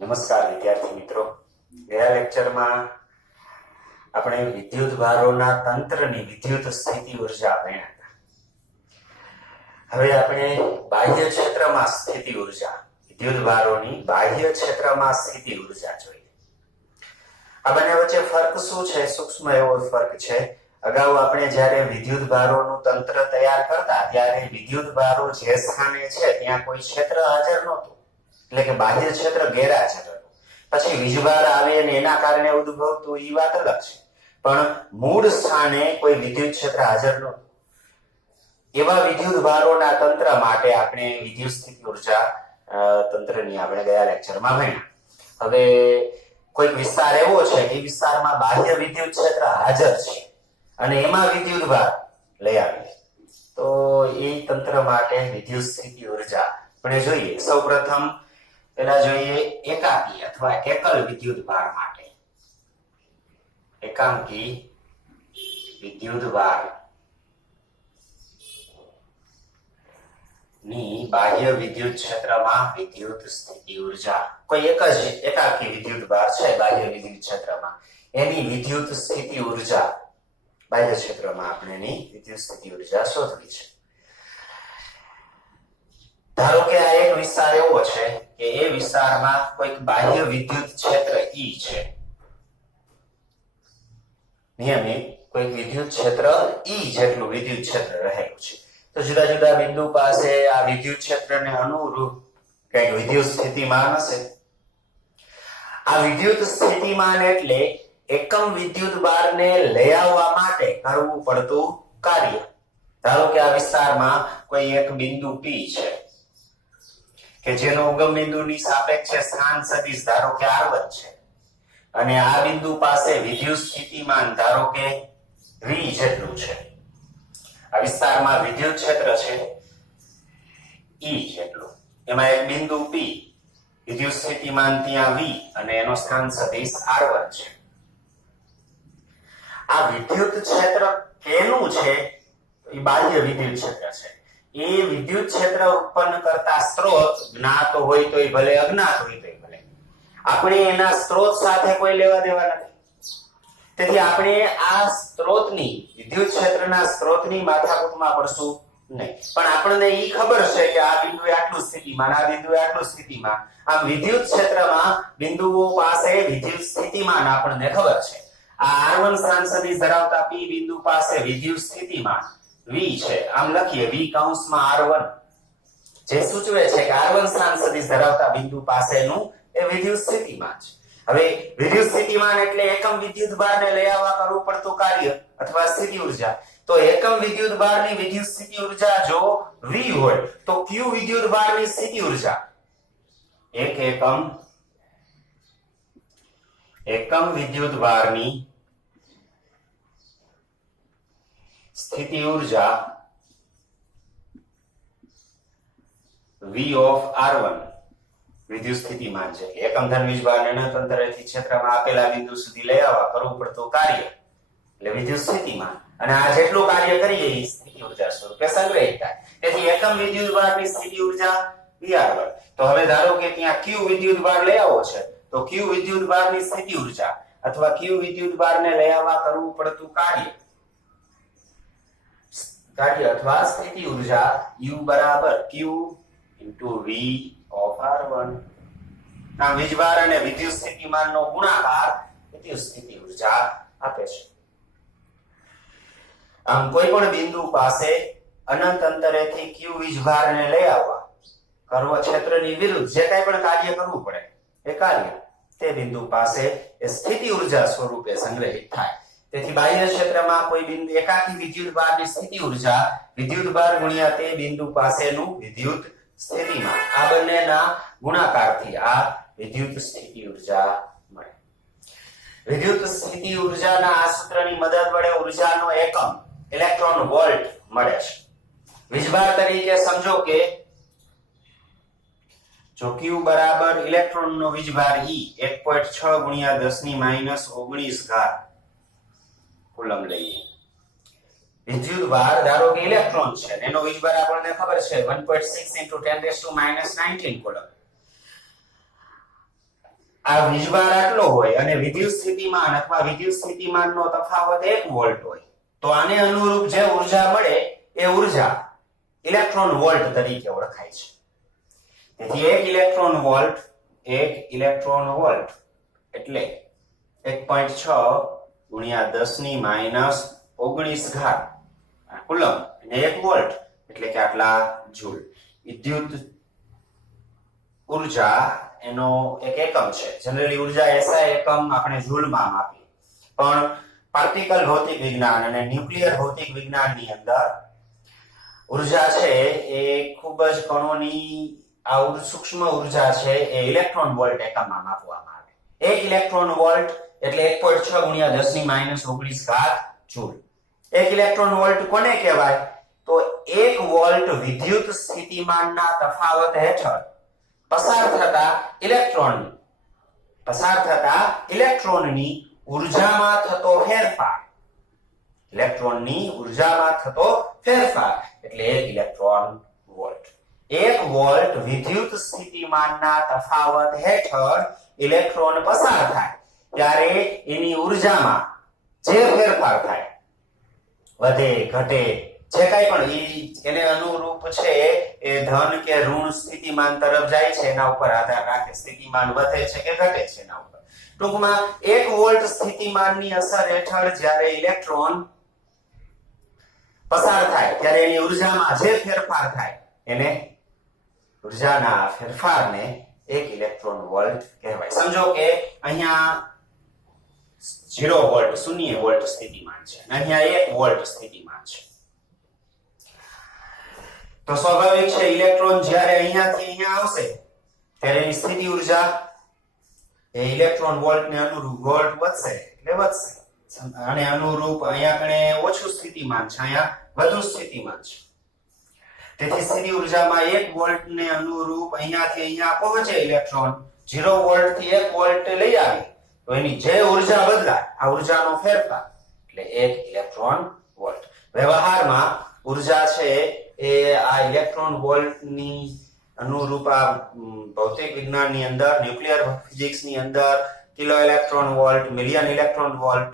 નમસ્કાર વિદ્યાર્થી મિત્રો, ગયા લેક્ચરમાં આપણે વિદ્યુત ભારોના તંત્રની વિદ્યુત સ્થિતિ ઉર્જા ભણ્યા હતા. હવે આપણે બાહ્ય ક્ષેત્રમાં સ્થિતિ ઉર્જા, વિદ્યુત ભારોની બાહ્ય ક્ષેત્રમાં સ્થિતિ ઉર્જા જોઈએ. આ બંને વચ્ચે ફરક શું છે? સૂક્ષ્મ એવો ફરક છે. અગાઉ આપણે જ્યારે વિદ્યુત ભારોનું તંત્ર તૈયાર કરતા ત્યારે વિદ્યુત ભારો જે સ્થાને છે ત્યાં કોઈ ક્ષેત્ર હાજર નહોતું, એટલે કે બાહ્ય ક્ષેત્ર ગેરહાજર હતું. પછી વીજભાર આવે અને એના કારણે ઉદ્ભવતું એ વાત અલગ છે, પણ મૂળ સ્થાને કોઈ વિદ્યુત ક્ષેત્ર હાજર નહોતું. એવા વિદ્યુત ભારોના તંત્ર માટે આપણે વિદ્યુત સ્થિતિ ઉર્જા તંત્રની આપણે ગયા લેક્ચરમાં ભણ્યા. હવે કોઈક વિસ્તાર એવો છે કે વિસ્તારમાં બાહ્ય વિદ્યુત ક્ષેત્ર હાજર છે અને એમાં વિદ્યુત ભાર લઈ આવીએ તો એ તંત્ર માટે વિદ્યુત સ્થિતિ ઉર્જા આપણે જોઈએ. સૌપ્રથમ પેલા જોઈએ એકાકી અથવા એકલ વિદ્યુત ભાર માટે. એકાંકી વિદ્યુત ભાર ની બાહ્ય વિદ્યુત ક્ષેત્રમાં વિદ્યુત સ્થિતિ ઉર્જા. કોઈ એક જ એકાકી વિદ્યુત ભાર છે બાહ્ય વિદ્યુત ક્ષેત્રમાં, એની વિદ્યુત સ્થિતિ ઉર્જા બાહ્ય ક્ષેત્રમાં આપણે એની વિદ્યુત સ્થિતિ ઉર્જા શોધવી છે. ધારો કે આ એક વિસ્તાર એવો છે કે એ વિસ્તારમાં કોઈક બાહ્ય વિદ્યુત ક્ષેત્ર E છે, નિયમિત કોઈક વિદ્યુત ક્ષેત્ર E જેટલું વિદ્યુત ક્ષેત્ર રહેલું છે. તો જુદા જુદા બિંદુ પાસે આ વિદ્યુત ક્ષેત્રને અનુરૂપ કંઈક વિદ્યુત સ્થિતિમાન હશે. આ વિદ્યુત સ્થિતિમાન એટલે એકમ વિદ્યુત ભારને લઈ આવવા માટે કરવું પડતું કાર્ય. ધારો કે આ વિસ્તારમાં કોઈ એક બિંદુ P છે કે જેનો ઉગમ બિંદુની સાપેક્ષે સ્થાન સદિશ ધારો કે R1 છે, અને આ બિંદુ પાસે વિદ્યુત સ્થિતિમાન ધારો કે V જેટલું છે. આ વિસ્તારમાં વિદ્યુત ક્ષેત્ર છે E જેટલું, એમાં એક બિંદુ P, વિદ્યુત સ્થિતિમાન ત્યાં V અને એનો સ્થાન સદિશ R1 છે. આ વિદ્યુત ક્ષેત્ર કેનું છે? એ બાહ્ય વિદ્યુત ક્ષેત્ર છે. એ વિદ્યુત ક્ષેત્ર ઉત્પન્ન કરતા સ્ત્રોત જ્ઞાત હોય તો ભલે, અજ્ઞાત હોય તો ભલે, આપણે એના સ્ત્રોત સાથે કોઈ લેવા દેવા નથી. તેથી આપણે આ સ્ત્રોતની, વિદ્યુત ક્ષેત્રના સ્ત્રોતની માથાકૂટમાં પડશું નહીં. પણ આપણને એ ખબર છે કે આ બિંદુએ આટલું સ્થિતિમાન, આ બિંદુએ આટલું સ્થિતિમાન. આમ વિદ્યુત ક્ષેત્રમાં બિંદુઓ પાસે વિદ્યુત સ્થિતિમાન આપણને ખબર છે. આ R1 સ્થાન સદિશ ધરાવતા P બિંદુ પાસે વિદ્યુત સ્થિતિમાન V છે. આમ લખીએ V કૌંસમાં R1, જે સૂચવે છે કે R1 સ્થાન સદિશ ધરાવતા બિંદુ પાસેનું એ વિદ્યુત સ્થિતિમાન છે. હવે વિદ્યુત સ્થિતિમાન એટલે એકમ વિદ્યુત ભારને લઈ આવવા કરવું પડતું કાર્ય અથવા સ્થિતિ ઉર્જા. તો એકમ વિદ્યુત ભારની વિદ્યુત સ્થિતિ ઉર્જા જો V હોય તો Q વિદ્યુત ભારની સ્થિતિ ઉર્જા એક એકમ વિદ્યુત ભારની સ્થિતિ ઉર્જા V of R1 વિદ્યુત સ્થિતિમાન છે. એકમ ધન વીજભારને અનંતરેથી ક્ષેત્રમાં આપેલા બિંદુ સુધી લઈ આવવા કરવું પડતું કાર્ય એટલે વિદ્યુત સ્થિતિમાન, અને આ જેટલું કાર્ય કરીએ એ સ્થિતિ ઉર્જા સ્વરૂપે સંગ્રહિત થાય. તેથી એકમ વિદ્યુત ભારની સ્થિતિ ઉર્જા VR1. તો હવે ધારો કે ત્યાં Q વિદ્યુત ભાર લઈ આવો છે, તો Q વિદ્યુત ભારની સ્થિતિ ઉર્જા અથવા Q વિદ્યુત ભારને લઈ આવવા કરવું પડતું કાર્ય અથવા સ્થિતિ ઉર્જા U બરાબર Q V of R1. આ વીજભાર અને વિદ્યુત સ્થિતિમાનનો ગુણાકાર વિદ્યુત સ્થિતિ ઉર્જા આપે છે. આમ કોઈ પણ બિંદુ પાસે અનંત અંતરેથી Q વીજભારને લઈ આવવા કરવો ક્ષેત્રની વિરુદ્ધ જે કાંઈ પણ કાર્ય કરવું પડે એ કાર્ય તે બિંદુ પાસે એ સ્થિતિ ઉર્જા સ્વરૂપે સંગ્રહિત થાય. તેથી બાહ્ય ક્ષેત્રમાં કોઈ બિંદુ એકાકી વિદ્યુત ભારની સ્થિતિ ઉર્જા વિદ્યુત ભાર ગુણ્યા તે બિંદુ પાસેનું વિદ્યુત સ્થિતિમાન, આ બંનેના ગુણાકારથી આ વિદ્યુત સ્થિતિ ઉર્જા મળે. વિદ્યુત સ્થિતિ ઉર્જાના આ સૂત્રની મદદ વડે ઉર્જાનો એકમ ઇલેક્ટ્રોન વોલ્ટ મળે છે. વીજભાર તરીકે સમજો કે જો Q બરાબર ઇલેક્ટ્રોનનો વીજભાર E 1.6 ગુણ્યા 10⁻−19 ઘાત કુલમ લઈએ. વિદ્યુત ભાર ધારો કે ઇલેક્ટ્રોન છે, એનો વીજભાર આપણને ખબર છે 1.6 × 10⁻−19 કુલમ. આ વીજભાર આટલો હોય અને વિદ્યુત સ્થિતિમાન અથવા વિદ્યુત સ્થિતિમાનનો તફાવત 1 વોલ્ટ હોય તો આને અનુરૂપ જે ઉર્જા મળે એ ઉર્જા ઇલેક્ટ્રોન વોલ્ટ તરીકે ઓળખાય છે. તેથી 1 ઇલેક્ટ્રોન વોલ્ટ એટલે 1.6 ગુણ્યા 10 ની માઈનસ 19 ઘાત કુલમ અને 1 વોલ્ટ એટલે કે આટલા જૂલ. વિદ્યુત ઉર્જા એનો એક એકમ છે. જનરલી ઉર્જા SI એકમ આપણે જૂલમાં માપીએ, પણ પાર્ટિકલ ભૌતિક વિજ્ઞાન અને ન્યુક્લિયર ભૌતિક વિજ્ઞાનની અંદર ઉર્જા છે એ ખૂબ જ કણોની આ સૂક્ષ્મ ઉર્જા છે એ ઇલેક્ટ્રોન વોલ્ટ એકમમાં માપવામાં આવે. 1 ઇલેક્ટ્રોન વોલ્ટ એટલે 1.6 ગુણ્યા 10 ની માઈનસ 19 ઘાત જૂલ. 1 ઇલેક્ટ્રોન વોલ્ટ કોને કહેવાય? તો 1 વોલ્ટ વિદ્યુત સ્થિતિમાનના તફાવત હેઠળ પસાર થતા ઇલેક્ટ્રોનની ઉર્જામાં થતો ફેરફાર. ઇલેક્ટ્રોનની ઉર્જામાં થતો ફેરફાર એટલે 1 ઇલેક્ટ્રોન વોલ્ટ. 1 વોલ્ટ વિદ્યુત સ્થિતિમાનના તફાવત હેઠળ ઇલેક્ટ્રોન પસાર થાય ત્યારે એની ઉર્જામાં જે ફેરફાર થાય, વધે ઘટે જે કાંઈ પણ એને અનુરૂપ છે એ ધન કે ઋણ સ્થિતિમાન તરફ જાય છે એના ઉપર આધાર રાખે. સ્થિતિમાન વધે છે કે ઘટે છે એના ઉપર. ટૂંકમાં 1 વોલ્ટ સ્થિતિમાનની અસર હેઠળ જ્યારે ઇલેક્ટ્રોન પસાર થાય ત્યારે એની ઉર્જામાં જે ફેરફાર થાય એને ઉર્જાના ફેરફારને 1 ઇલેક્ટ્રોન વોલ્ટ કહેવાય. સમજો કે અહીંયા 0 વોલ્ટ 0 વોલ્ટ સ્થિતિમાન છે અને અહીંયા 1 વોલ્ટ સ્થિતિમાન છે. તો સ્વાભાવિક છે ઇલેક્ટ્રોન જ્યારે અહીંયાથી અહીંયા આવશે ત્યારે એની સ્થિતિ ઉર્જા એ ઇલેક્ટ્રોન વોલ્ટને અનુરૂપ વોલ્ટ વધશે એટલે વધશે. અને અનુરૂપ અહીંયા કણે ઓછું સ્થિતિમાન છે, અહીંયા વધુ સ્થિતિમાન છે. તેથી સ્થિતિ ઉર્જામાં 1 વોલ્ટને અનુરૂપ અહીંયાથી અહીંયા પહોંચે ઇલેક્ટ્રોન 0 વોલ્ટ થી 1 વોલ્ટ લઈ આવે તો એની જે ઉર્જા બદલાય આ ઉર્જાનો ફેરફાર એટલે 1 ઇલેક્ટ્રોન વોલ્ટ. વ્યવહારમાં ઉર્જા છે એ આ ઇલેક્ટ્રોન વોલ્ટની અનુરૂપ આ ભૌતિક વિજ્ઞાનની અંદર, ન્યુક્લિયર ફિઝિક્સની અંદર kilo electron volt, million electron volt,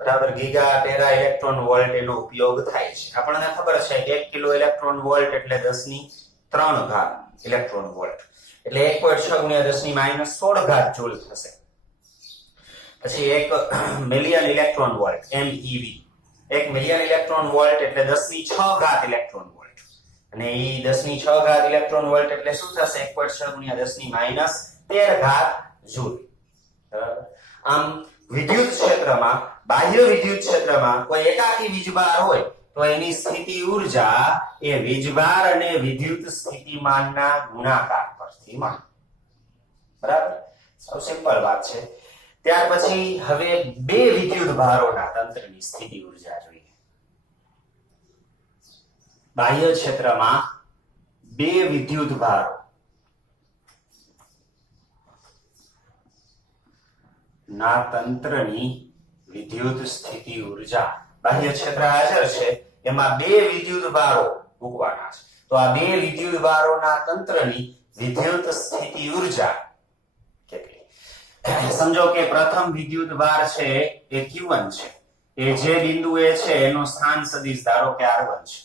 બરાબર, ગીગા ટેરા ઇલેક્ટ્રોન વોલ્ટ એનો ઉપયોગ થાય છે. આપણને ખબર છે કે 1 કિલો ઇલેક્ટ્રોન વોલ્ટ એટલે 10 ની 3 ઘાત ઇલેક્ટ્રોન વોલ્ટ એટલે 1.6 ગુણ્યા 10 ની માઈનસ 16 ઘાત જૂલ થશે. પછી 1 million electron volt MeV, 1 million electron volt એટલે 10 ની 6 ઘાત ઇલેક્ટ્રોન વોલ્ટ અને એ 10 ની 6 ઘાત ઇલેક્ટ્રોન વોલ્ટ એટલે શું થશે? 1.6 ગુણ્યા 10 ની માઈનસ 13 ઘાત જૂલ. બરાબર. આમ વિદ્યુત ક્ષેત્રમાં, બાહ્ય વિદ્યુત ક્ષેત્રમાં કોઈ એકાકી વીજભાર હોય તો એની સ્થિતિ ઉર્જા એ વીજભાર અને વિદ્યુત સ્થિતિમાનના ગુણાકાર પરથી મળે. બરાબર, સૌ સિમ્પલ વાત છે. ત્યાર પછી હવે બે વિદ્યુત ભારોના તંત્રની સ્થિતિ ઉર્જા જોઈએ. બાહ્ય ક્ષેત્રમાં બે વિદ્યુત ભારો ના તંત્રની વિદ્યુત સ્થિતિ ઉર્જા. બાહ્ય ક્ષેત્ર હાજર છે એમાં બે વિદ્યુત ભારો મૂકવાના છે તો આ બે વિદ્યુત ભારોના તંત્રની વિદ્યુત સ્થિતિ ઉર્જા કેટલી? સમજો કે પ્રથમ વિદ્યુત ભાર છે એ Q1 છે, એ જે બિંદુએ છે એનો સ્થાન સદિશ ધારો કે R1 છે.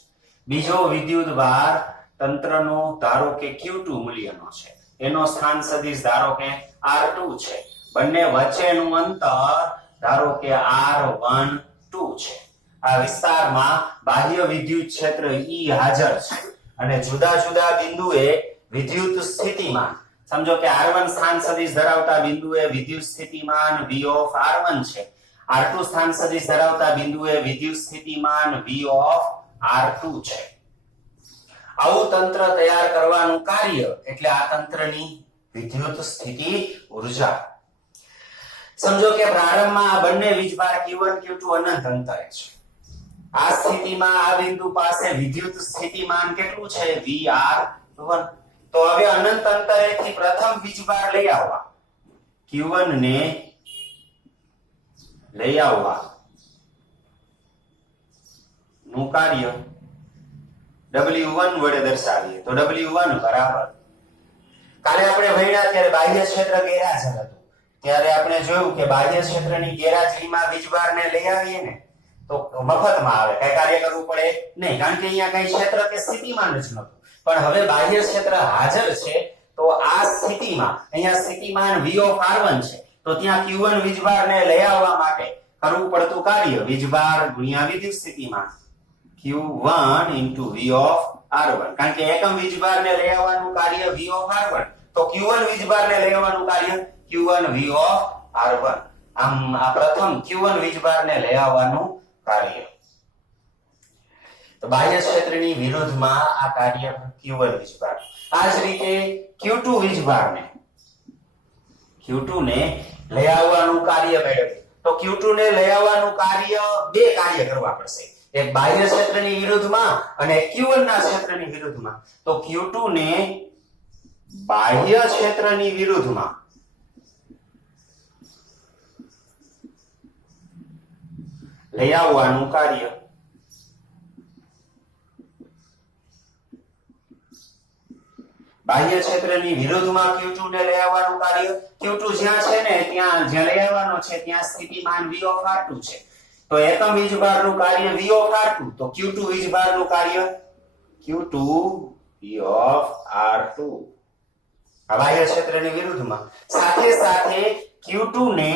બીજો વિદ્યુત ભાર તંત્રનો ધારો કે Q2 મૂલ્યનો છે, એનો સ્થાન સદિશ ધારો કે R2 છે. બંને વચ્ચેનું અંતર ધારો કે R12 છે. આ વિસ્તારમાં બાહ્ય વિદ્યુત ક્ષેત્ર E હાજર છે અને જુદા જુદા બિંદુએ વિદ્યુત સ્થિતિમાન, સમજો કે R1 સ્થાન સદિશ ધરાવતા બિંદુએ વિદ્યુત સ્થિતિમાન V of R1 છે, R2 સ્થાન સદિશ ધરાવતા બિંદુએ વિદ્યુત સ્થિતિમાન V of R2 છે. આવું તંત્ર તૈયાર કરવાનું કાર્ય એટલે આ તંત્રની વિદ્યુત સ્થિતિ ઉર્જા. સમજો કે પ્રારંભમાં આ બંને વીજભાર Q1 Q2 અનંત અંતરે છે. આ સ્થિતિમાં આ બિંદુ પાસે વિદ્યુત સ્થિતિમાન કેટલું છે? VR1. તો હવે અનંત અંતરેથી પ્રથમ વીજભાર લઈ આવવા, Q1 ને લઈ આવવા નું કાર્ય W1 વડે દર્શાવીએ તો W1 બરાબર, કાલે આપણે ભણ્યા ત્યારે બાહ્ય ક્ષેત્ર ગેરહાજર હતું ત્યારે આપણે જોયું કે બાહ્ય ક્ષેત્રની ગેરહાજરીમાં વીજભારને લઈ આવીએ ને તો મફતમાં આવે, કઈ કાર્ય કરવું પડે નહીં, કારણ કે અહીંયા કઈ ક્ષેત્ર કે સ્થિતિમાન જ નહોતું. પણ હવે બાહ્ય ક્ષેત્ર હાજર છે તો આ સ્થિતિમાં અહીંયા સ્થિતિમાન V of R1 છે, તો ત્યાં Q1 વીજભારને લઈ આવવા માટે કરવું પડતું કાર્ય વીજભાર ગુણ્યા વિદ્યુત સ્થિતિમાન Q1 into V of R1, કારણ કે એકમ વીજભારને લઈ આવવાનું કાર્ય V of R1, તો Q1 વીજભારને લઈ આવવાનું કાર્ય Q1 V of R1. આમ આ પ્રથમ Q1 વીજભારને લઈ આવવાનું કાર્ય. તો બાહ્ય ક્ષેત્રની વિરુદ્ધમાં આ કાર્ય Q1 વીજભાર. આ જ રીતે Q2 વીજભારને Q2 ને લઈ આવવાનું કાર્ય મેળવીએ તો Q2 ને લઈ આવવાનું કાર્ય બે કાર્ય કરવા પડશે, એક બાહ્ય ક્ષેત્રની વિરુદ્ધમાં અને Q1 ના ક્ષેત્રની વિરુદ્ધમાં. તો Q2 ને બાહ્ય ક્ષેત્રની વિરુદ્ધમાં લઈ આવવાનું કાર્ય બાહ્ય ક્ષેત્રની વિરુદ્ધમાં Q2 ને લઈ આવવાનું કાર્ય Q2 જ્યાં છે ને ત્યાં જ્યાં લઈ આવવાનો છે ત્યાં સ્થિતિમાન V of R2 છે, તો એકમ વીજભારનું કાર્ય V of R2, તો Q2 વીજભારનું કાર્ય Q2 V of R2 આ બાહ્ય ક્ષેત્રની વિરુદ્ધમાં. સાથે સાથે Q2 ને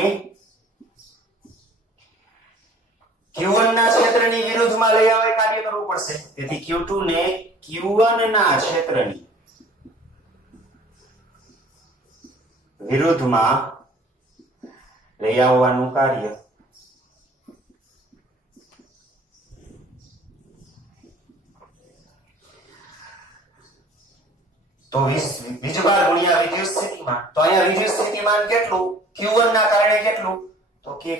Q1 ના ક્ષેત્રની વિરુદ્ધમાં લઈ આવે કાર્ય કરવું પડશે, તેથી Q2 ને Q1 ના ક્ષેત્રની વિરુદ્ધમાં લઈ આવવાનું કાર્ય તો વીજભાર ગુણ્યા વિદ્યુત સ્થિતિમાન. તો અહીંયા વિદ્યુત સ્થિતિમાન કેટલું Q1 ના કારણે કેટલું, તો કે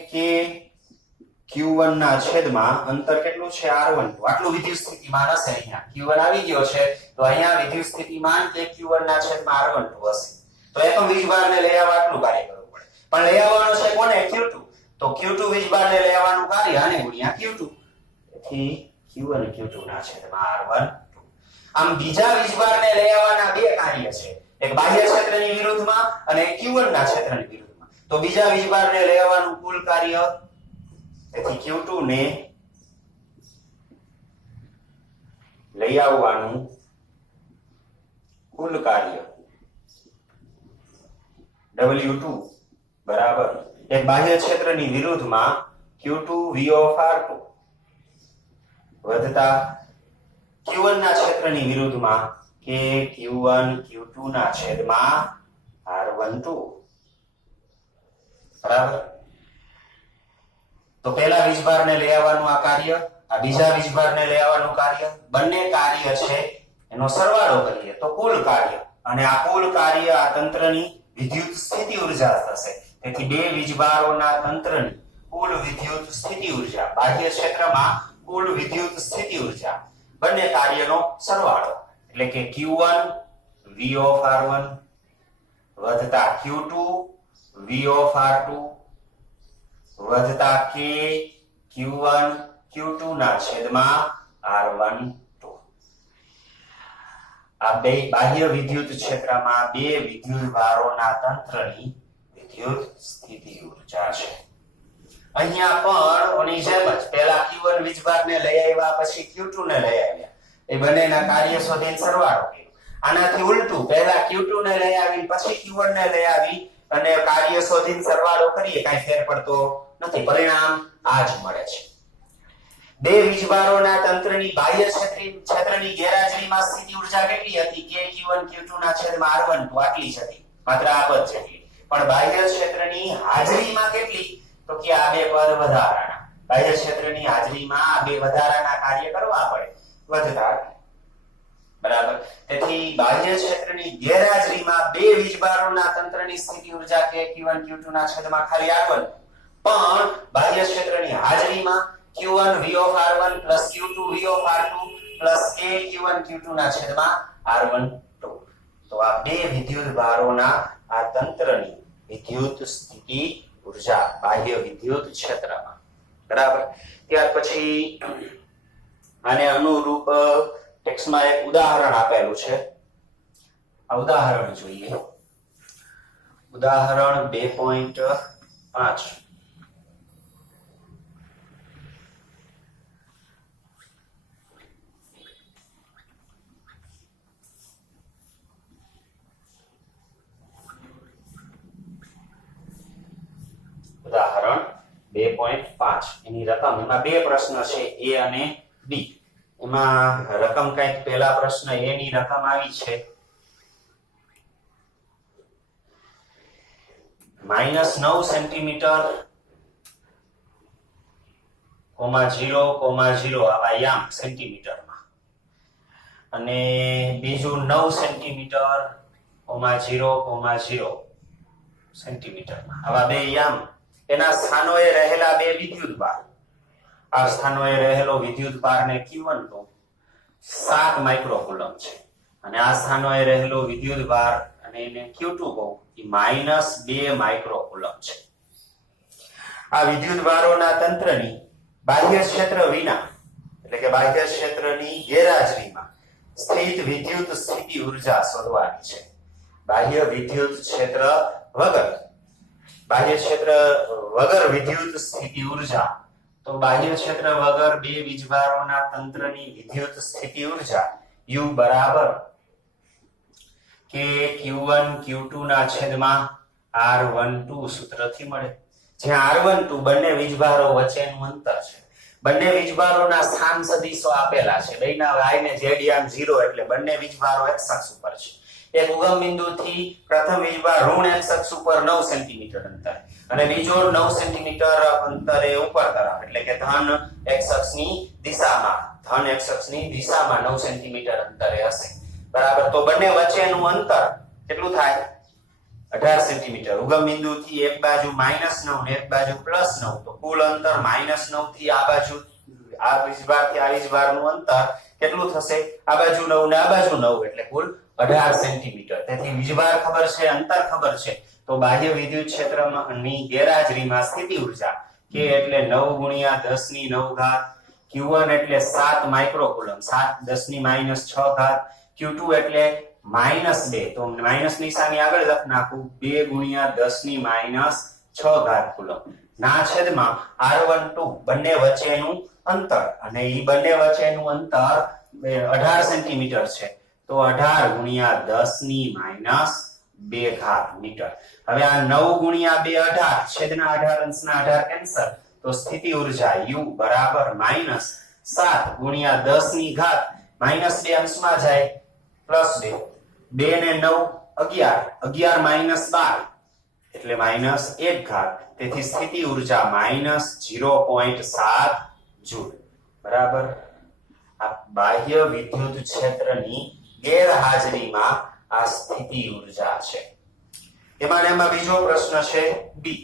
Q1 ના છેદમાં અંતર કેટલું છે R1, આટલું વિદ્યુત સ્થિતિમાન હશે. અહીંયા Q1 આવી ગયો છે તો અહીંયા વિદ્યુત સ્થિતિમાન કે Q1 ના છેદમાં R1 હશે, તો એકમ વીજભારને લઈ આવવા આટલું કાર્ય કરવું પડે. પણ લઈ આવવાનું છે કોને, Q2, તો Q2 વીજભારને લઈ આવવાનું કાર્ય અને ગુણ્યા Q2, તેથી Q1 Q2 ના છેદમાં R1. આમ બીજા વીજભારને લઈ આવવાના બે કાર્ય છે, એક બાહ્ય ક્ષેત્રની વિરુદ્ધમાં અને Q1 ના ક્ષેત્રની વિરુદ્ધમાં. તો બીજા વીજભારને લઈ આવવાનું કુલ કાર્ય, તેથી Q2 ને લઈ આવવાનું કુલ કાર્ય W2 બરાબર એક બાહ્ય ક્ષેત્રની વિરુદ્ધમાં Q2 V of R2 વધતા Q1 ના ક્ષેત્રની વિરુદ્ધમાં કે Q1 Q2 ના છેદમાં R12 બરાબર. તો પહેલા વીજભારને લઈ આવવાનું આ કાર્ય, આ બીજા વીજભારને લઈ આવવાનું કાર્ય, બંને કાર્ય છે એનો સરવાળો કરીએ તો કુલ કાર્ય, અને આ કુલ કાર્ય આ તંત્રની વિદ્યુત સ્થિતિ ઉર્જા થશે. તેથી બે વીજભારોના તંત્રની કુલ વિદ્યુત સ્થિતિ ઉર્જા, બાહ્ય ક્ષેત્રમાં કુલ વિદ્યુત સ્થિતિ ઉર્જા, બંને કાર્યનો સરવાળો એટલે કે Q1 V of R1 વધતા Q2 V of R2 વધતા K Q1 Q2 ના છેદમાં R12. આ બે બાહ્ય વિદ્યુત ક્ષેત્રમાં બે વિદ્યુત ભારોના તંત્રની વિદ્યુત સ્થિતિ ઉર્જા છે. અહીંયા પણ ઓની જેમ જ પહેલા Q1 વીજભારને લઈ આવ્યા પછી Q2 ને લઈ આવ્યા, એ બંનેના કાર્ય શોધીને સરવાળો કર્યો. આનાથી ઉલટું પહેલા Q2 ને લઈ આવી પછી Q1 ને લઈ આવી અને કાર્ય શોધીને સરવાળો કરીએ, કાંઈ ફેર પડતો નથી, પરિણામ આ જ મળે છે. બે વીજભારોના તંત્રની બાહ્ય ક્ષેત્રની ગેરહાજરીમાં સ્થિતિ ઉર્જા કેટલી હતી, કે Q1 Q2 ના છેદમાં R12 આટલી જ હતી, માત્ર આ પદ જેટલી. પણ બાહ્ય ક્ષેત્રની હાજરીમાં કેટલી, તો કે આ બે પદ વધારાના. બાહ્ય ક્ષેત્રની હાજરીમાં આ બે વધારાના કાર્ય કરવા પડે વધતા બરાબર. તેથી બાહ્ય ક્ષેત્રની ગેરહાજરીમાં બે વીજભારોના તંત્રની સ્થિતિ ઉર્જા કે Q1 Q2 ના છેદમાં ખાલી R1, પણ બાહ્ય ક્ષેત્રની હાજરીમાં Q1 V of R1 plus Q2 V of R2 plus K Q1 Q2 ના છેદમાં R12. તો આ બે વિદ્યુત ભારોના આ તંત્રની વિદ્યુત સ્થિતિ ઉર્જા બાહ્ય વિદ્યુત ક્ષેત્રમાં બરાબર. ત્યાર પછી આને અનુરૂપ ટેક્સ્ટમાં એક ઉદાહરણ આપેલું છે, આ ઉદાહરણ જોઈએ. ઉદાહરણ 2.5 ઉદાહરણ 2.5 એની રકમ એમાં બે પ્રશ્ન છે એ અને બી. એમાં રકમ કંઈક પહેલા પ્રશ્ન એ ની રકમ આવી છે -9 સેન્ટીમીટર, 0,0 આવા યામ સેન્ટીમીટરમાં, અને બીજું 9 સેન્ટીમીટર, 0,0 સેન્ટીમીટરમાં. આવા બે યામ, એના સ્થાનોએ રહેલા બે વિદ્યુતભાર. આ સ્થાનોએ રહેલો વિદ્યુતભારને Q1 કહો, 7 માઇક્રોકુલમ છે, અને આ સ્થાનોએ રહેલો વિદ્યુતભાર અને એને Q2 કહો, એ -2 માઇક્રોકુલમ છે. આ વિદ્યુતભારોના તંત્રની બાહ્ય ક્ષેત્ર વિના, એટલે કે બાહ્ય ક્ષેત્રની ગેરહાજરીમાં સ્થિત વિદ્યુત સ્થિતિ ઊર્જા શોધવાની છે. બાહ્ય વિદ્યુત ક્ષેત્ર વગર, બાહ્ય ક્ષેત્ર વગર વિદ્યુત સ્થિતિ ઊર્જા, તો બાહ્ય ક્ષેત્ર વગર બે વીજભારોના તંત્રની વિદ્યુત સ્થિતિ ઊર્જા U બરાબર કે Q1 Q2 ના છેદમાં R12 સૂત્રથી મળે. જ્યાં R12 બંને વીજભારો વચ્ચેનું અંતર છે. બંને વીજભારોના સ્થાન સદિશો આપેલા છે. બેયના y ને z યામ 0, એટલે બંને વીજભારો x અક્ષ ઉપર છે. એક ઉગમ બિંદુથી પ્રથમ વીજભાર ઋણ x અક્ષ ઉપર 9 સેન્ટીમીટર અંતર, અને બીજો 9 સેન્ટીમીટર અંતરે ઉપર તરફ, એટલે કે ધન x અક્ષની દિશામાં, 9 સેન્ટીમીટર અંતરે હશે. બરાબર. તો બંને વચ્ચેનું અંતર કેટલું થાય? 18 સેન્ટીમીટર. ઉગમ બિંદુથી એક બાજુ -9 ને એક બાજુ +9, તો કુલ અંતર -9 થી આ બાજુ, આ વીજભારથી આ વીજભારનું અંતર કેટલું થશે? આ બાજુ 9 ને આ બાજુ 9, એટલે કુલ 18 સેન્ટીમીટર. તેથી વીજભાર ખબર છે, અંતર ખબર છે, તો બાહ્ય વિદ્યુત ક્ષેત્રની ગેરહાજરીમાં સ્થિતિ ઊર્જા K એટલે 9 ગુણ્યા 10⁹, Q1 એટલે 7 માઇક્રોકુલમ, 7 10⁻6 ઘાત, Q2 એટલે -2, તો માઈનસ નિશાની આગળ લખ નાખું, 2 ગુણ્યા 10⁻6 ઘાત કુલમ ના છેદમાં R12 બંને વચ્ચેનું અંતર, અને ઈ બંને વચ્ચેનું અંતર 18 સેન્ટીમીટર છે, તો 18 ગુણ્યા 10⁻2 ઘાત મીટર. હવે આ 9 ગુણ્યા 2 18, છેદના 18 અંશના 18 કેન્સલ, તો સ્થિતિ ઊર્જા U બરાબર -7 ગુણ્યા 10 ની ઘાત, -2 અંશમાં જાય +2, 2 ને 9 11, 11 - 12 એટલે -1 ઘાત. તેથી સ્થિતિ ઊર્જા -0.7 જૂલ. બરાબર. આ બાહ્ય વિદ્યુત ક્ષેત્રની ગેરહાજરીમાં આ સ્થિતિ ઊર્જા છે. એમાં બીજો પ્રશ્ન છે બી.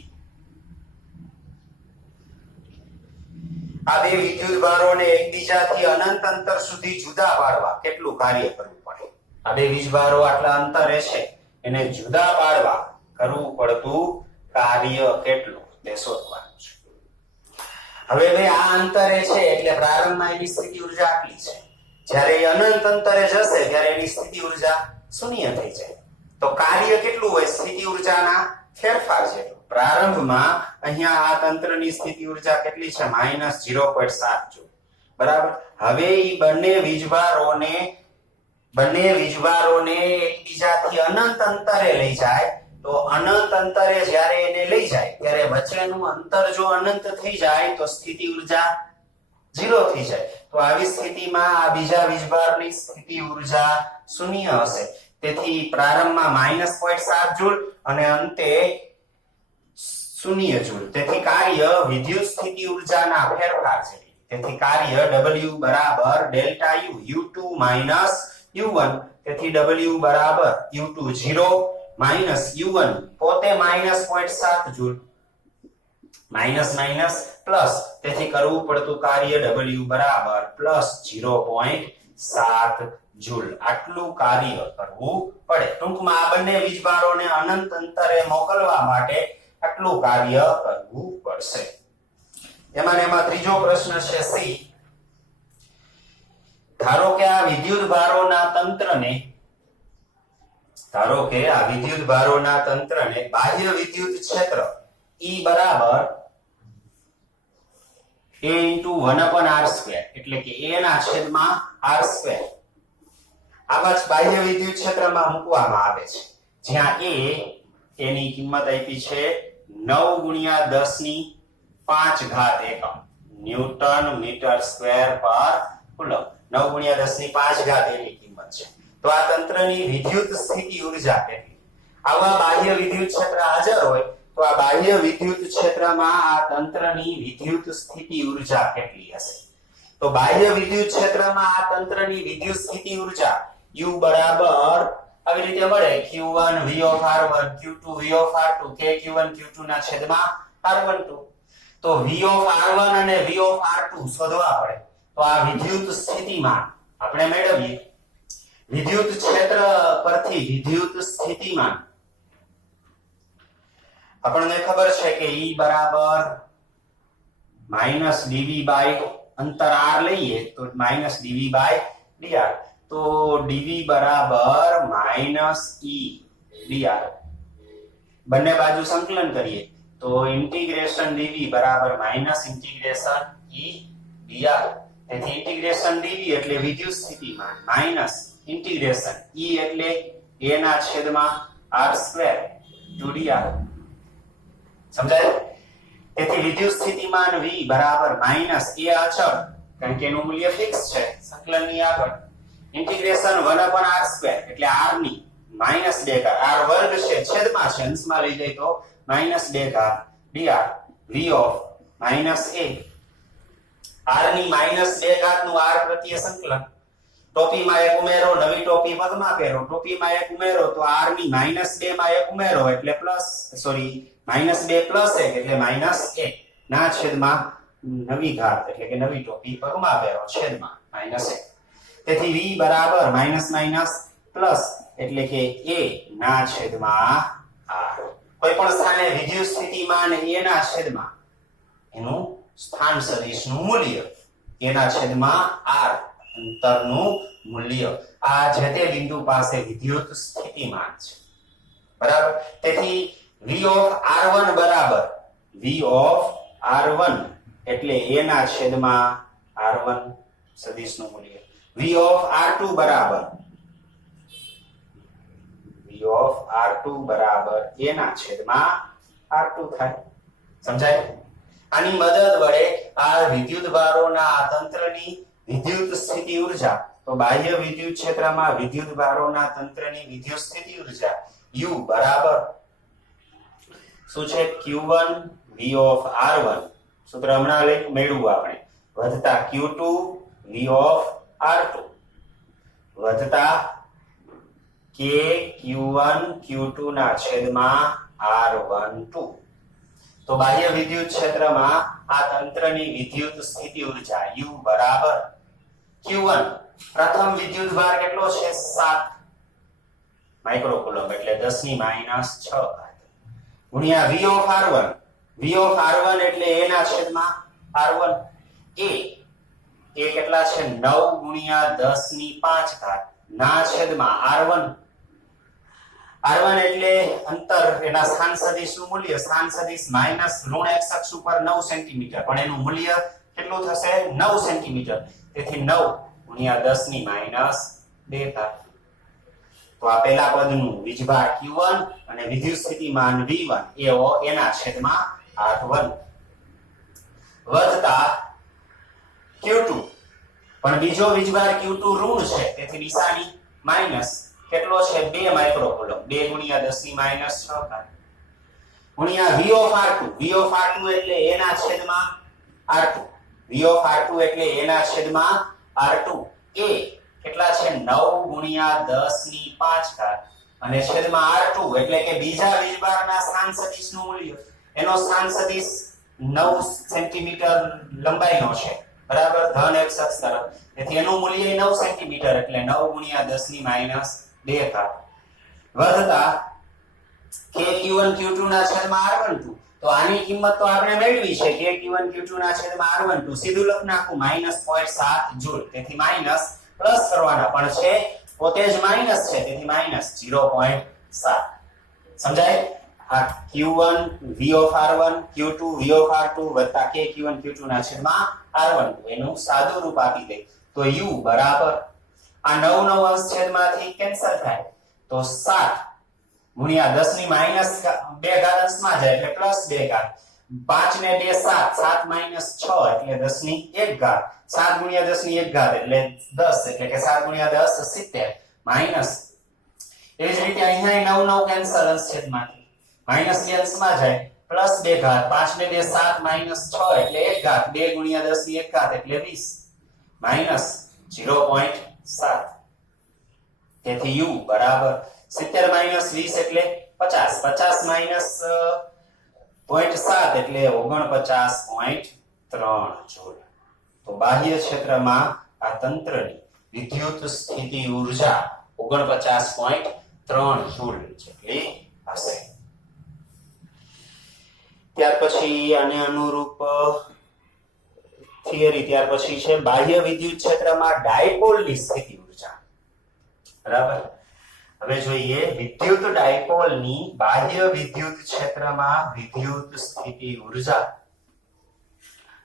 આ બે વિદ્યુતભારોને એકબીજાથી અનંત અંતર સુધી જુદા પાડવા કેટલું કાર્ય કરવું પડે? આ બે વીજભારો આટલા અંતરે છે, એને જુદા પાડવા કરવું પડતું કાર્ય કેટલું તે શોધવાનું છે. હવે ભાઈ આ અંતરે છે એટલે પ્રારંભમાં એની સ્થિતિ ઊર્જા આટલી છે. જ્યારે એ અનંત અંતરે જશે ત્યારે એની સ્થિતિ ઊર્જા શૂન્ય થઈ જાય. તો કાર્ય કેટલું હોય? સ્થિતિ ઊર્જાના ફેરફાર જેટલું. પ્રારંભમાં અહીંયા આ તંત્રની સ્થિતિ ઊર્જા કેટલી છે? -0.7 જૂલ. બરાબર. હવે ઈ બંને વીજભારોને એકબીજાથી અનંત અંતરે લઈ જાય, તો અનંત અંતરે જ્યારે એને લઈ જાય ત્યારે વચ્ચેનું અંતર જો અનંત થઈ જાય તો સ્થિતિ ઊર્જા 0 થઈ જાય. તો આવી સ્થિતિમાં આ બીજા વીજભારની સ્થિતિ ઊર્જા શૂન્ય હશે. તેથી પ્રારંભમાં -0.7 જૂલ અને અંતે 0 જૂલ. તેથી કાર્ય વિદ્યુત સ્થિતિ ઊર્જાના ફેરફાર છે. તેથી કાર્ય W બરાબર ડેલ્ટા U, U2 U1. તેથી W બરાબર U2 0 U1 પોતે -0.7 જૂલ, પ્લસ, તેથી કરવું પડતું કાર્ય W બરાબર +0.7 જૂલ. આટલું કાર્ય કરવું પડે. ટૂંકમાં આ બંને વીજભારોને અનંત અંતરે મોકલવા માટે આટલું કાર્ય કરવું પડશે. એમાં ત્રીજો પ્રશ્ન છે સી. ધારો કે આ વિદ્યુત ભારોના તંત્રને ધારો કે આ વિદ્યુત ભારોના તંત્રને બાહ્ય વિદ્યુત ક્ષેત્ર E બરાબર A into 1/r², એટલે કે A ના છેદમાં r². આવા જ બાહ્ય વિદ્યુત ક્ષેત્રમાં મૂકવામાં આવે છે, જ્યાં A એની કિંમત આપી છે 9×10⁵ એકમ ન્યૂટન મીટર સ્ક્વેર પર કુલમ. 9×10⁵ એની કિંમત છે. તો આ તંત્રની વિદ્યુત સ્થિતિ ઊર્જા કેટલી? આવા બાહ્ય વિદ્યુત ક્ષેત્ર હાજર હોય તો આ બાહ્ય વિદ્યુત ક્ષેત્રમાં આ તંત્રની વિદ્યુત સ્થિતિ ઊર્જા કેટલી હશે? તો બાહ્ય વિદ્યુત ક્ષેત્રમાં આ તંત્રની વિદ્યુત સ્થિતિ ઊર્જા U બરાબર આવી રીતે મળે Q1 V of R1 Q2 V of R2 K Q1 Q2 ના છેદમાં R12. તો V of R1 અને V of R2 શોધવા પડે. તો આ વિદ્યુત સ્થિતિમાન આપણે મેળવીએ. વિદ્યુત ક્ષેત્ર પરથી વિદ્યુત સ્થિતિમાન આપણને ખબર છે કે E બરાબર -dV બાય અંતર r લઈએ તો -dV બાય dr. તો dV બરાબર -e dr. બંને બાજુ સંકલન કરીએ તો ઇન્ટિગ્રેશન dV બરાબર -ઇન્ટિગ્રેશન e dr. તેથી ઇન્ટિગ્રેશન dV એટલે વિદ્યુત સ્થિતિમાન માઈનસ ઇન્ટિગ્રેશન e એટલે a ના છેદમાં r² dr. સમજાય? તેથી વિદ્યુત સ્થિતિમાન V બરાબર માઈનસ a અચળ, કારણ કે એનું મૂલ્ય ફિક્સ છે સંકલનની આગળ, ઇન્ટિગ્રેશન 1/r² એટલે r ની -2 ઘાત, r વર્ગ છે છેદમાં છે અંશમાં લઈ જાય તો -2 ઘાત dr V of -a. r ની -2 ઘાત નું r પ્રત્યે સંકલન. ટોપીમાં એક ઉમેરો, નવી ટોપી પગમાં પહેરો, ટોપીમાં એક ઉમેરો તો r ની -2 માં એક ઉમેરો એટલે પ્લસ -2 + 1 એટલે -1 ના છેદમાં નવી ઘાત એટલે કે નવી ટોપી પગમાં પહેરો છેદમાં -1. તેથી V બરાબર પ્લસ એટલે કે a ના છેદમાં r. કોઈ પણ સ્થાને વિદ્યુત સ્થિતિમાન a ના છેદમાં એનું સ્થાન સદિશનું મૂલ્ય a ના છેદમાં r અંતરનું મૂલ્ય આ જે તે બિંદુ પાસે વિદ્યુત સ્થિતિમાન છે. બરાબર? તેથી V of R1 બરાબર V of R1 એટલે a ના છેદમાં R1 સદિશનું મૂલ્ય. V of R2 બરાબર a ના છેદમાં R2 થાય. સમજાય? આની મદદ વડે આ વિદ્યુત ભારોના આ તંત્રની વિદ્યુત સ્થિતિ ઊર્જા, તો બાહ્ય વિદ્યુત ક્ષેત્રમાં વિદ્યુત ભારોના તંત્રની વિદ્યુત સ્થિતિ ઊર્જા U બરાબર શું છે? Q1 V of R1 સૂત્ર હમણાં મેળવ્યું આપણે, વધતા Q2 V of R2 વધતા K Q1 Q2 ના છેદમાં R12. તો બાહ્ય વિદ્યુત ક્ષેત્રમાં આ તંત્રની વિદ્યુત સ્થિતિ ઊર્જા U બરાબર Q1 પ્રથમ વિદ્યુત ભાર કેટલો છે? 7 માઇક્રોકુલમ એટલે 10⁻6 ગુણ્યા V of R1. V of R1 એટલે a ના છેદમાં R1. a કેટલા છે? 9×10⁵ ના છેદમાં R1. R1 એટલે અંતર, એના સ્થાન સદિશનું મૂલ્ય, સ્થાન સદિશ માઈનસ ઋણ x અક્ષ ઉપર 9 સેન્ટીમીટર, પણ એનું મૂલ્ય કેટલું થશે? 9 સેન્ટીમીટર. તેથી 9×10⁻2 ઘાત. તો આ પહેલા પદનું વીજભાર Q1 અને વિદ્યુત સ્થિતિમાન V1 એના છેદમાં R1 વધતા Q2, પણ બીજો વીજભાર Q2 ઋણ છે તેથી નિશાની માઈનસ કેટલો છે? 2 માઇક્રોકુલમ 2×10⁻6 ગુણ્યા V of R2. V of R2 એટલે a ના છેદમાં R2. V of R2 એટલે a ના છેદમાં R2. a કેટલા છે? 9×10⁵ અને છેદમાં R2 એટલે કે બીજા વીજભારના સ્થાન સદિશનું મૂલ્ય. એનો સ્થાન સદિશ 9 સેન્ટીમીટર લંબાઈનો છે. બરાબર? ધન x અક્ષ તરફ. તેથી એનું મૂલ્ય 9 સેન્ટીમીટર એટલે 9×10⁻2 ઘાત વધતા K Q1 Q2 ના છેદમાં R12. તો આની કિંમત તો આપણે મેળવી છે, K Q1 Q2 ના છેદમાં R12 સીધું લખ નાખું -0.7 જૂલ. તેથી માઈનસ પ્લસ કરવાના પણ છે પોતે જ માઇનસ છે, તેથી માઇનસ 0.7. સમજાય? આ Q1 V of R1 Q2 V of R2 વત્તા K Q1 Q2 ના છેદમાં R1 એનું સાદું રૂપ આપી દે તો U બરાબર આ 9 9 અંશ છેદમાંથી કેન્સલ થાય તો 7 ગુણ્યા 10 ની માઈનસ 2 ઘાત અંશમાં જાય એટલે પ્લસ 2 ઘાત 5 ને 2 7 7 માઈનસ 6 એટલે 10 ની 1 ઘાત 7 ગુણ્યા 10 ની 1 ઘાત એટલે 10 એટલે કે 7 ગુણ્યા 10 70 માઈનસ એ જ રીતે અહીંયા 9 9 કેન્સલ અંશ છેદમાંથી માઈનસ 2 અંશમાં જાય પ્લસ 2 ઘાત 5 ને 2 7 માઈનસ 6 એટલે 1 ઘાત 2 ગુણ્યા 10 ની 1 ઘાત એટલે 20 માઈનસ 0.7 તેથી U બરાબર 70 માઈનસ 20 એટલે 50 50 માઈનસ 0.7 એટલે 49.3 જૂલ. તો બાહ્ય ક્ષેત્રમાં આ તંત્રની વિદ્યુત સ્થિતિ ઊર્જા 49.3 જૂલ જેટલી હશે. ત્યાર પછી આને અનુરૂપ થિયરી ત્યાર પછી છે બાહ્ય વિદ્યુત ક્ષેત્રમાં ડાયપોલની સ્થિતિ ઊર્જા. બરાબર. હવે જોઈએ વિદ્યુત ડાયપોલની બાહ્ય વિદ્યુત ક્ષેત્રમાં વિદ્યુત સ્થિતિ ઊર્જા.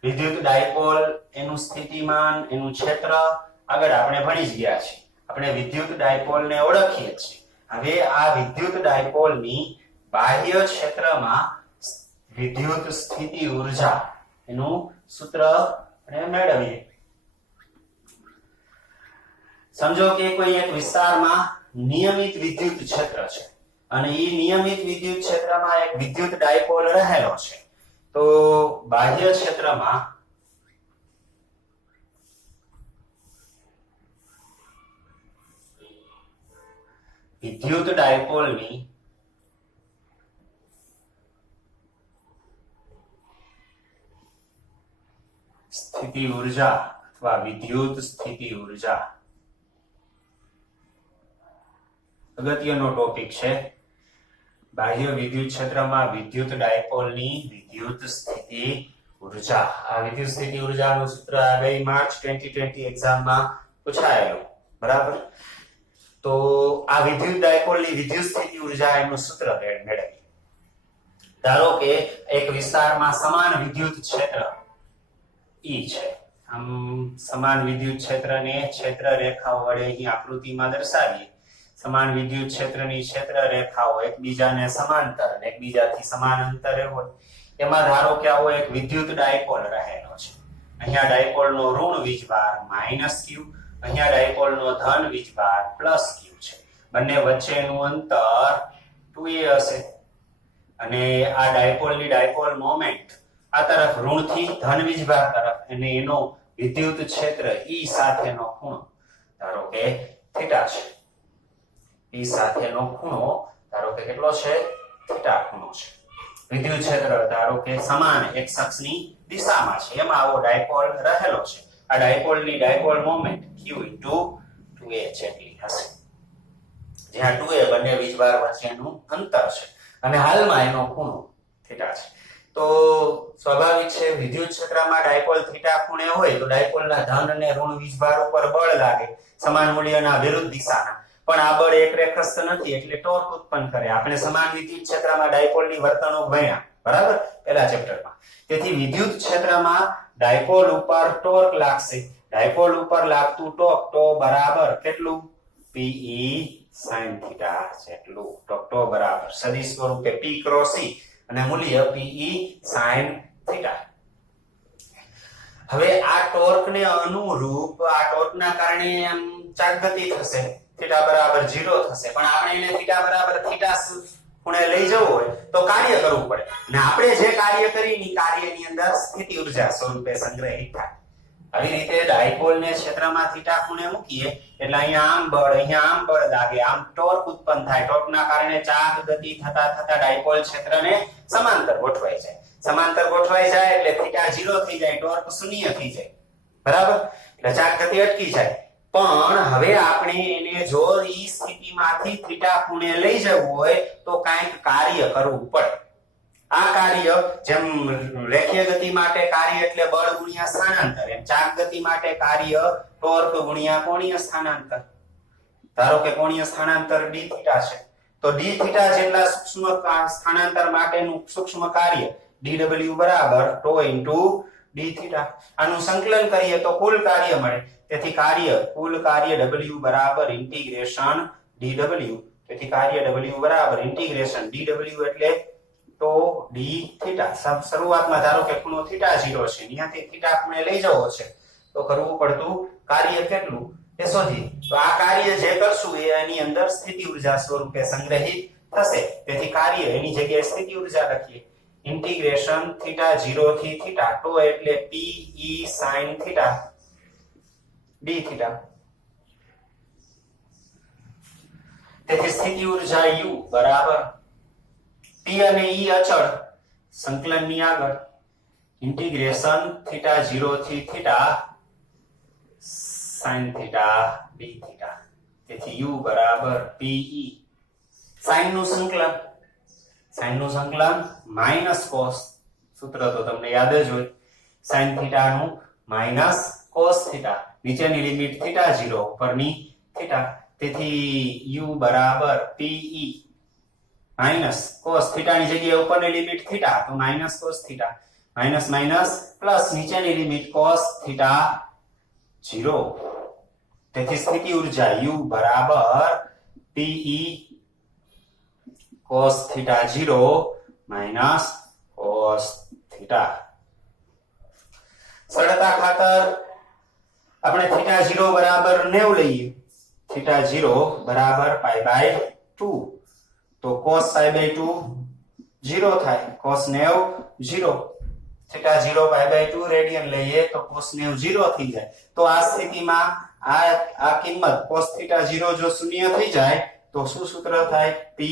વિદ્યુત ડાયપોલ એનું સ્થિતિમાન એનું ક્ષેત્ર આગળ આપણે ભણી જ ગયા છીએ. આપણે વિદ્યુત ડાયપોલને ઓળખીએ છીએ. હવે આ વિદ્યુત ડાયપોલની બાહ્ય ક્ષેત્રમાં વિદ્યુત સ્થિતિ ઊર્જા એનું સૂત્ર આપણે મેળવીએ. સમજો કે કોઈ એક વિસ્તારમાં નિયમિત વિદ્યુત ક્ષેત્ર છે અને એ નિયમિત વિદ્યુત ક્ષેત્રમાં એક વિદ્યુત ડાયપોલ રહેલો છે. તો બાહ્ય ક્ષેત્રમાં વિદ્યુત ડાયપોલની સ્થિતિ ઊર્જા અથવા વિદ્યુત સ્થિતિ ઊર્જા અગત્યનો ટોપિક છે. બાહ્ય વિદ્યુત ક્ષેત્રમાં વિદ્યુત ડાયપોલની વિદ્યુત સ્થિતિ ઊર્જા. આ વિદ્યુત સ્થિતિ ઊર્જાનું સૂત્ર ગઈ માર્ચ 2020 એક્ઝામમાં પૂછાયેલું. બરાબર. તો આ વિદ્યુત ડાયપોલની વિદ્યુત સ્થિતિ ઊર્જા એનું સૂત્ર મેળવીએ. ધારો કે એક વિસ્તારમાં સમાન વિદ્યુત ક્ષેત્ર E છે. આમ સમાન વિદ્યુત ક્ષેત્રને ક્ષેત્ર રેખાઓ વડે અહીં આકૃતિમાં દર્શાવીએ. સમાન વિદ્યુત ક્ષેત્રની ક્ષેત્ર રેખાઓ એકબીજાને સમાંતર અને એકબીજાથી સમાન અંતરે હોય. એમાં ધારો કે આવો એક વિદ્યુત ડાયપોલ રહેલો છે. અહીંયા ડાયપોલનો ઋણ વીજભાર -q, અહીંયા ડાયપોલનો ધન વીજભાર +q છે. બંને વચ્ચેનું અંતર 2a હશે અને આ ડાયપોલની ડાયપોલ મોમેન્ટ આ તરફ ઋણથી ધન વીજભાર તરફ અને એનો વિદ્યુત ક્ષેત્ર E સાથેનો ખૂણો ધારો કે થીટા છે. E સાથેનો ખૂણો ધારો કે કેટલો છે? થીટા ખૂણો છે. વિદ્યુત ક્ષેત્ર ધારો કે સમાન x અક્ષની દિશામાં છે. એમાં આવો ડાયપોલ રહેલો છે. આ ડાયપોલની ડાયપોલ મોમેન્ટ q * 2a જેટલી હશે. જ્યાં 2a બંને વીજભાર વચ્ચેનું અંતર છે અને હાલમાં એનો ખૂણો થીટા છે. તો સ્વાભાવિક છે વિદ્યુત ક્ષેત્રમાં ડાયપોલ થીટા ખૂણે હોય તો ડાયપોલના ધન અને ઋણ વીજભાર ઉપર બળ લાગે સમાન મૂલ્યના વિરુદ્ધ દિશાના. પણ આ બળ એકરેખસ્થ નથી એટલે ટોર્ક ઉત્પન્ન કરે. આપણે સમાન વિદ્યુત ક્ષેત્રમાં ડાયપોલની વર્તણૂક ભણ્યા. બરાબર. પહેલા ચેપ્ટરમાં. તેથી વિદ્યુત ક્ષેત્રમાં ડાયપોલ ઉપર ટોર્ક લાગશે. ડાયપોલ ઉપર લાગતું ટોર્ક તો બરાબર કેટલું? Pe sin થીટા જેટલું. ટોક બરાબર સદિશ સ્વરૂપે P ક્રોસ E અને મૂલ્ય Pe sin થીટા. હવે આ ટોર્કને અનુરૂપ આ ટોર્કના કારણે આમ ચાક ગતિ થશે. થીટા બરાબર 0 થશે. પણ આપણે એને થીટા બરાબર થીટા ખૂણે લઈ જવું હોય તો કાર્ય કરવું પડે. અને આપણે જે કાર્ય કરીની કાર્યની અંદર સ્થિતિ ઊર્જા સ્વરૂપે સંગ્રહિત થાય. આવી રીતે ડાયપોલને ક્ષેત્રમાં થીટા ખૂણે મૂકીએ એટલે અહીંયા આમ બળ લાગે. આમ ટોર્ક ઉત્પન્ન થાય. ટોર્કના કારણે ચાક ગતિ થતા થતા ડાયપોલ ક્ષેત્રને સમાંતર ગોઠવાઈ જાય. સમાંતર ગોઠવાઈ જાય એટલે થીટા 0 થઈ જાય, ટોર્ક શૂન્ય થઈ જાય. બરાબર. એટલે ચાક ગતિ અટકી જાય. પણ હવે આપણે એને જો ઈ સ્થિતિમાંથી થીટા ખૂણે લઈ જવું હોય તો કાંઈક કાર્ય કરવું પડે. આ કાર્ય જેમ રેખીય ગતિ માટે કાર્ય એટલે બળ ગુણ્યા સ્થાનાંતર, એમ ચાક ગતિ માટે કાર્ય ટોર્ક ગુણ્યા કોણીય સ્થાનાંતર. ધારો કે કોણીય સ્થાનાંતર d થીટા છે, તો d થીટા જેટલા સૂક્ષ્મ સ્થાનાંતર માટેનું સૂક્ષ્મ કાર્ય dw બરાબર τ d થીટા. આનું સંકલન કરીએ તો કુલ કાર્ય મળે. તેથી કુલ કાર્ય w બરાબર ઇન્ટિગ્રેશન dw. તેથી કાર્ય w બરાબર ઇન્ટિગ્રેશન dw એટલે તો d થીટા. શરૂઆતમાં ધારો કે ખૂણો θ 0 છે, અહીંયાથી θ આપણે લઈ જવો છે, તો કરવું પડતું કાર્ય કેટલું એ શોધી. તો આ કાર્ય જે કરશું એ એની અંદર સ્થિતિ ઊર્જા સ્વરૂપે સંગ્રહિત થશે. તેથી કાર્ય એની જગ્યાએ સ્થિતિ ઊર્જા લખીએ. ઇન્ટિગ્રેશન θ 0 થી θ તો એટલે p e sin θ d theta. તેથી સ્થિતિ ઊર્જા u બરાબર p અને e અચળ સંકલનની આગળ ઇન્ટિગ્રેશન θ 0 થી θ sin θ d થીટા. તેથી u બરાબર pe sin નું સંકલન માઈનસ cos, સૂત્ર તો તમને યાદ જ હોય, sin θ નું માઈનસ cos θ, નીચેની લિમિટ θ 0 ઉપરની θ. તેથી u બરાબર pe માઈનસ cos θ ની જગ્યાએ ઉપરની લિમિટ θ તો minus cos θ, minus minus plus નીચેની લિમિટ cos θ 0. તેથી સ્થિતિ ઊર્જા u બરાબર pe cos θ 0 માઈનસ cos θ. સરળતા ખાતર આપણે θ 0 બરાબર 90 લઈએ. θ 0 બરાબર π/2, તો cos π/2 0 થાય, cos 90 0. θ 0 π/2 રેડિયન લઈએ તો cos 90 0 થઈ જાય. તો આ સ્થિતિમાં આ કિંમત cos θ 0 જો શૂન્ય થઈ જાય તો શું સૂત્ર થાય? pe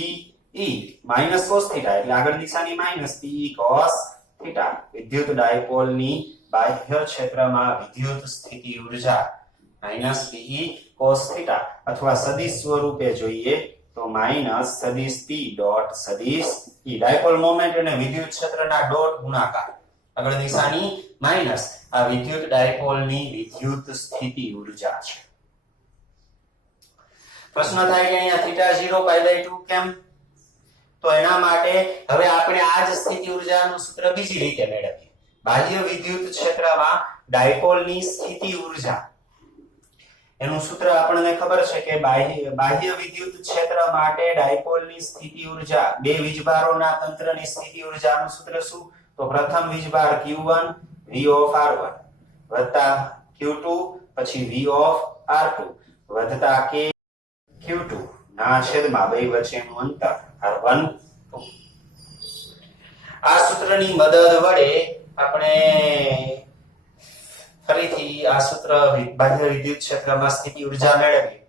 માઈનસ cos θ, એટલે આગળ દિશાની માઈનસ pe cos θ. વિદ્યુત ડાયપોલની બાહ્ય ક્ષેત્રમાં વિદ્યુત સ્થિતિ ઊર્જા માઈનસ pe cos θ, અથવા સદિશ સ્વરૂપે જોઈએ તો માઈનસ સદિશ p ડોટ સદિશ e. ડાયપોલ મોમેન્ટ અને વિદ્યુત ક્ષેત્રના ડોટ ગુણાકાર, આગળ દિશાની માઈનસ. આ વિદ્યુત ડાયપોલની વિદ્યુત સ્થિતિ ઊર્જા છે. પ્રશ્ન થાય કે અહીંયા θ 0 π/2 કેમ? તો એના માટે હવે આપણે આ જ સ્થિતિ ઊર્જાનું સૂત્ર બીજી રીતે મેળવીએ. બાહ્ય વિદ્યુત ક્ષેત્રમાં ડાયપોલની સ્થિતિ ઊર્જા, એનું સૂત્ર આપણને ખબર છે કે બાહ્ય વિદ્યુત ક્ષેત્ર માટે ડાયપોલની સ્થિતિ ઊર્જા, બે વીજભારોના તંત્રની સ્થિતિ ઊર્જાનું સૂત્ર શું? તો પ્રથમ વીજભાર q1 v of r1 વત્તા q2 પછી v of r2 વત્તા k q2 ના છેદમાં બે વચ્ચેનું અંતર r1. આ સૂત્રની મદદ વડે આપણે ફરીથી આ સૂત્ર બાહ્ય વિદ્યુત ક્ષેત્રમાં સ્થિતિ ઊર્જા મેળવીએ.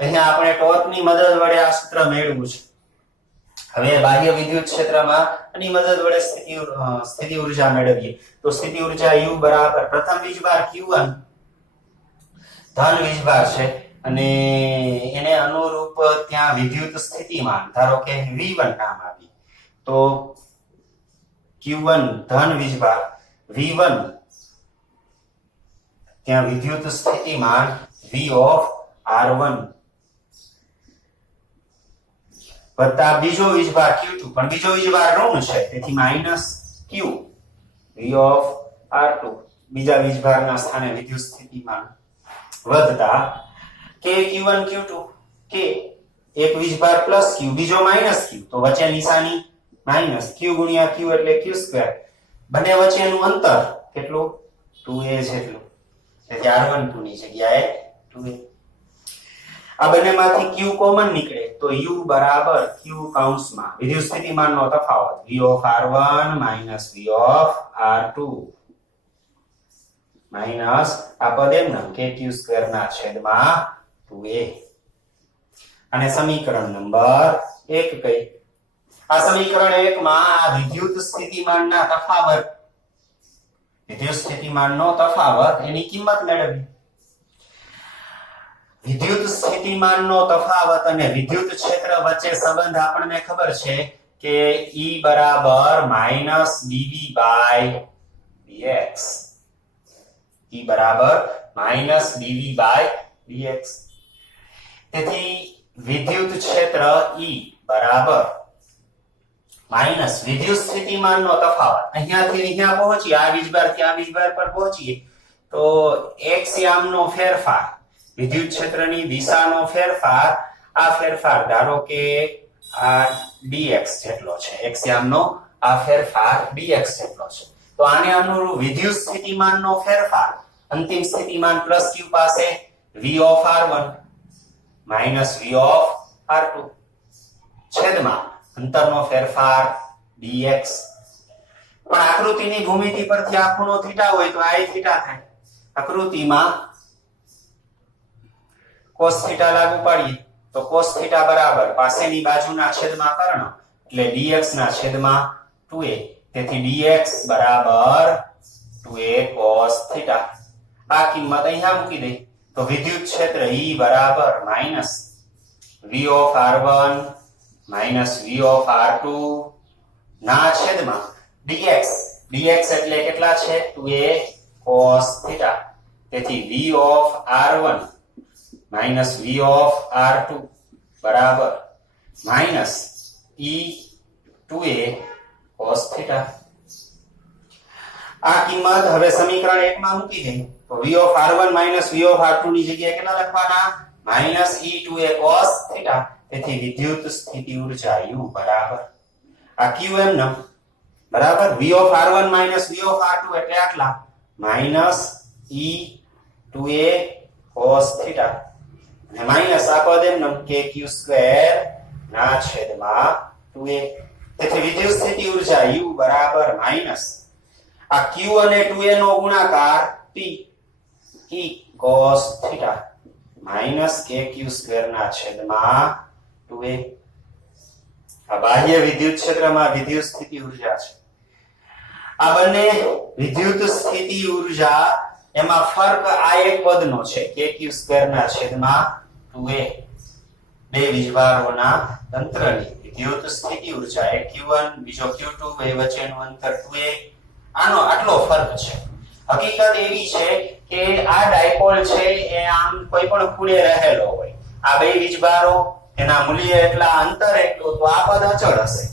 અહીંયા આપણે ટોર્કની મદદ વડે આ સૂત્ર મેળવ્યું છે. હવે બાહ્ય વિદ્યુત ક્ષેત્રમાં આની મદદ વડે સ્થિતિ ઊર્જા મેળવીએ. તો સ્થિતિ ઊર્જા u બરાબર પ્રથમ વીજભાર q1 ધન વીજભાર છે અને એને અનુરૂપ ત્યાં વિદ્યુત સ્થિતિમાન ધારો કે v1 નામ આપી, તો q1 ધન વીજભાર, v1 ત્યાં વિદ્યુત સ્થિતિમાન v of r1 વત્તા બીજો વીજભાર q2, પણ બીજો વીજભાર ઋણ છે તેથી minus q v of r2 બીજા વીજભારના સ્થાને વિદ્યુત સ્થિતિમાન વધતા k q1 q2, k એક વીજભાર પ્લસ q બીજો માઈનસ q, તો વચ્ચે નિશાની માઈનસ q ગુણ્યા q એટલે q2. બંને વચ્ચેનું અંતર કેટલું? 2a જેટલું. તેથી r12 ની જગ્યાએ 2a. આ બંનેમાંથી q કોમન નીકળે તો u બરાબર q કૌંસમાં વિદ્યુત સ્થિતિમાનનો તફાવત v of r1 minus v of r2 minus આ પદ એમના kq2 ના છેદમાં 2a. અને સમીકરણ નંબર 1 કઈ? આ સમીકરણ 1 માં આ વિદ્યુત સ્થિતિમાનના તફાવત, વિદ્યુત સ્થિતિમાનનો તફાવત એની કિંમત મેળવી. વિદ્યુત સ્થિતિમાનનો તફાવત અને વિદ્યુત ક્ષેત્ર વચ્ચે સંબંધ આપણને ખબર છે કે E બરાબર minus dV by dx. E બરાબર માઈનસ dV બાય dx. તેથી વિદ્યુત ક્ષેત્ર E બરાબર માઇનસ વિદ્યુત સ્થિતિમાનનો તફાવત. અહીંયાથી અહીંયા પહોંચીએ, આ વીજભારથી આ વીજભાર પર પહોંચીએ તો x યામનો ફેરફાર, વિદ્યુત ક્ષેત્રની દિશાનો ફેરફાર, આ ફેરફાર ધારો કે આ dx જેટલો છે, x યામનો આ ફેરફાર dx જેટલો છે. તો આને અનુરૂપ વિદ્યુત સ્થિતિમાનનો ફેરફાર, અંતિમ સ્થિતિમાન પ્લસ q પાસે v of r1 minus v of r2 છેદમાં અંતરનો ફેરફાર dx. પણ આકૃતિની ભૂમિતિ પરથી આ ખૂણો થીટા હોય તો આ થીટા થાય. આકૃતિમાં cos થીટા લાગુ પાડીએ તો cos થીટા બરાબર પાસેની બાજુના છેદમાં કર્ણ એટલે dx ના છેદમાં 2a. તેથી dx બરાબર 2a cos થીટા. આ કિંમત અહીંયા મૂકી દે તો વિદ્યુત ક્ષેત્ર E બરાબર minus v of r1 minus v of r2 ના છેદમાં dx. dx એટલે કેટલા છે? 2a cos theta. તેથી v of r1 minus v of r2 બરાબર minus e 2a cos theta. આ કિંમત હવે સમીકરણ 1 માં મૂકી દે તો v of r1 minus v of r2 ની જગ્યાએ કેટલા લખવાના? Minus e 2a cos theta. તેથી વિદ્યુત સ્થિતિ ઊર્જા u બરાબર આ qm ન બરાબર v of r1 minus v of r2 એટલે આટલા minus e 2a cos theta અને માઇનસ આ પદ એમ નમ kq2 ના છેદમાં 2a. તેથી વિદ્યુત સ્થિતિ ઊર્જા u બરાબર માઇનસ આ q અને 2a નો ગુણાકાર p e cos theta minus kq2 ના છેદમાં 2a. આ બાહ્ય વિદ્યુત ક્ષેત્રમાં વિદ્યુત સ્થિતિ ઊર્જા છે. આ બંને વિદ્યુત સ્થિતિ ઊર્જા એમાં ફરક આ એક પદનો છે kq2 ના છેદમાં 2a. બે વીજભારોના તંત્રની વિદ્યુત સ્થિતિ ઊર્જા એક q1 બીજો q2 બે વચ્ચેનું અંતર 2a. આનો આટલો ફરક છે. હકીકત એવી છે કે આ ડાયપોલ છે એ આમ કોઈ પણ ખૂણે રહેલો હોય, આ બે વીજભારો એના મૂલ્ય એટલા અંતર એટલું તો આ પદ અચળ હશે.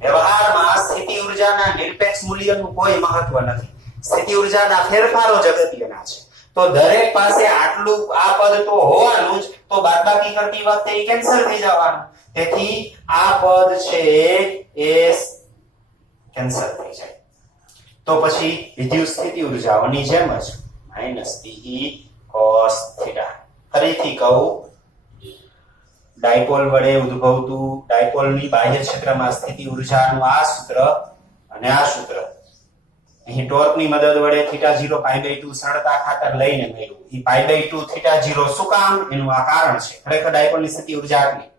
વ્યવહારમાં સ્થિતિ ઊર્જાના નિરપેક્ષ મૂલ્યનું કોઈ મહત્વ નથી. સ્થિતિ ઊર્જાના ફેરફારો જ અગત્યના છે. તો દરેક પાસે આટલું આ પદ તો હોવાનું જ, તો બાદબાકી કરતી વખતે એ કેન્સલ થઈ જવાનું. તેથી આ પદ છે એ કેન્સલ થઈ જાય. તો પછી વિદ્યુત સ્થિતિ ઊર્જાઓની જેમ જ માઇનસ pe cos થીટા. ફરીથી કહું, ડાયપોલ વડે ઉદ્ભવતું ડાયપોલની બાહ્ય ક્ષેત્રમાં સ્થિતિ ઊર્જાનું આ સૂત્ર અને આ સૂત્ર અહીં ટોર્કની મદદ વડે θ0 π/2 સરળતા ખાતર લઈને મેળવ્યું. ઈ π/2 θ0 શું કામ? એનું આ કારણ છે. ખરેખર ડાયપોલની સ્થિતિ ઊર્જા આટલી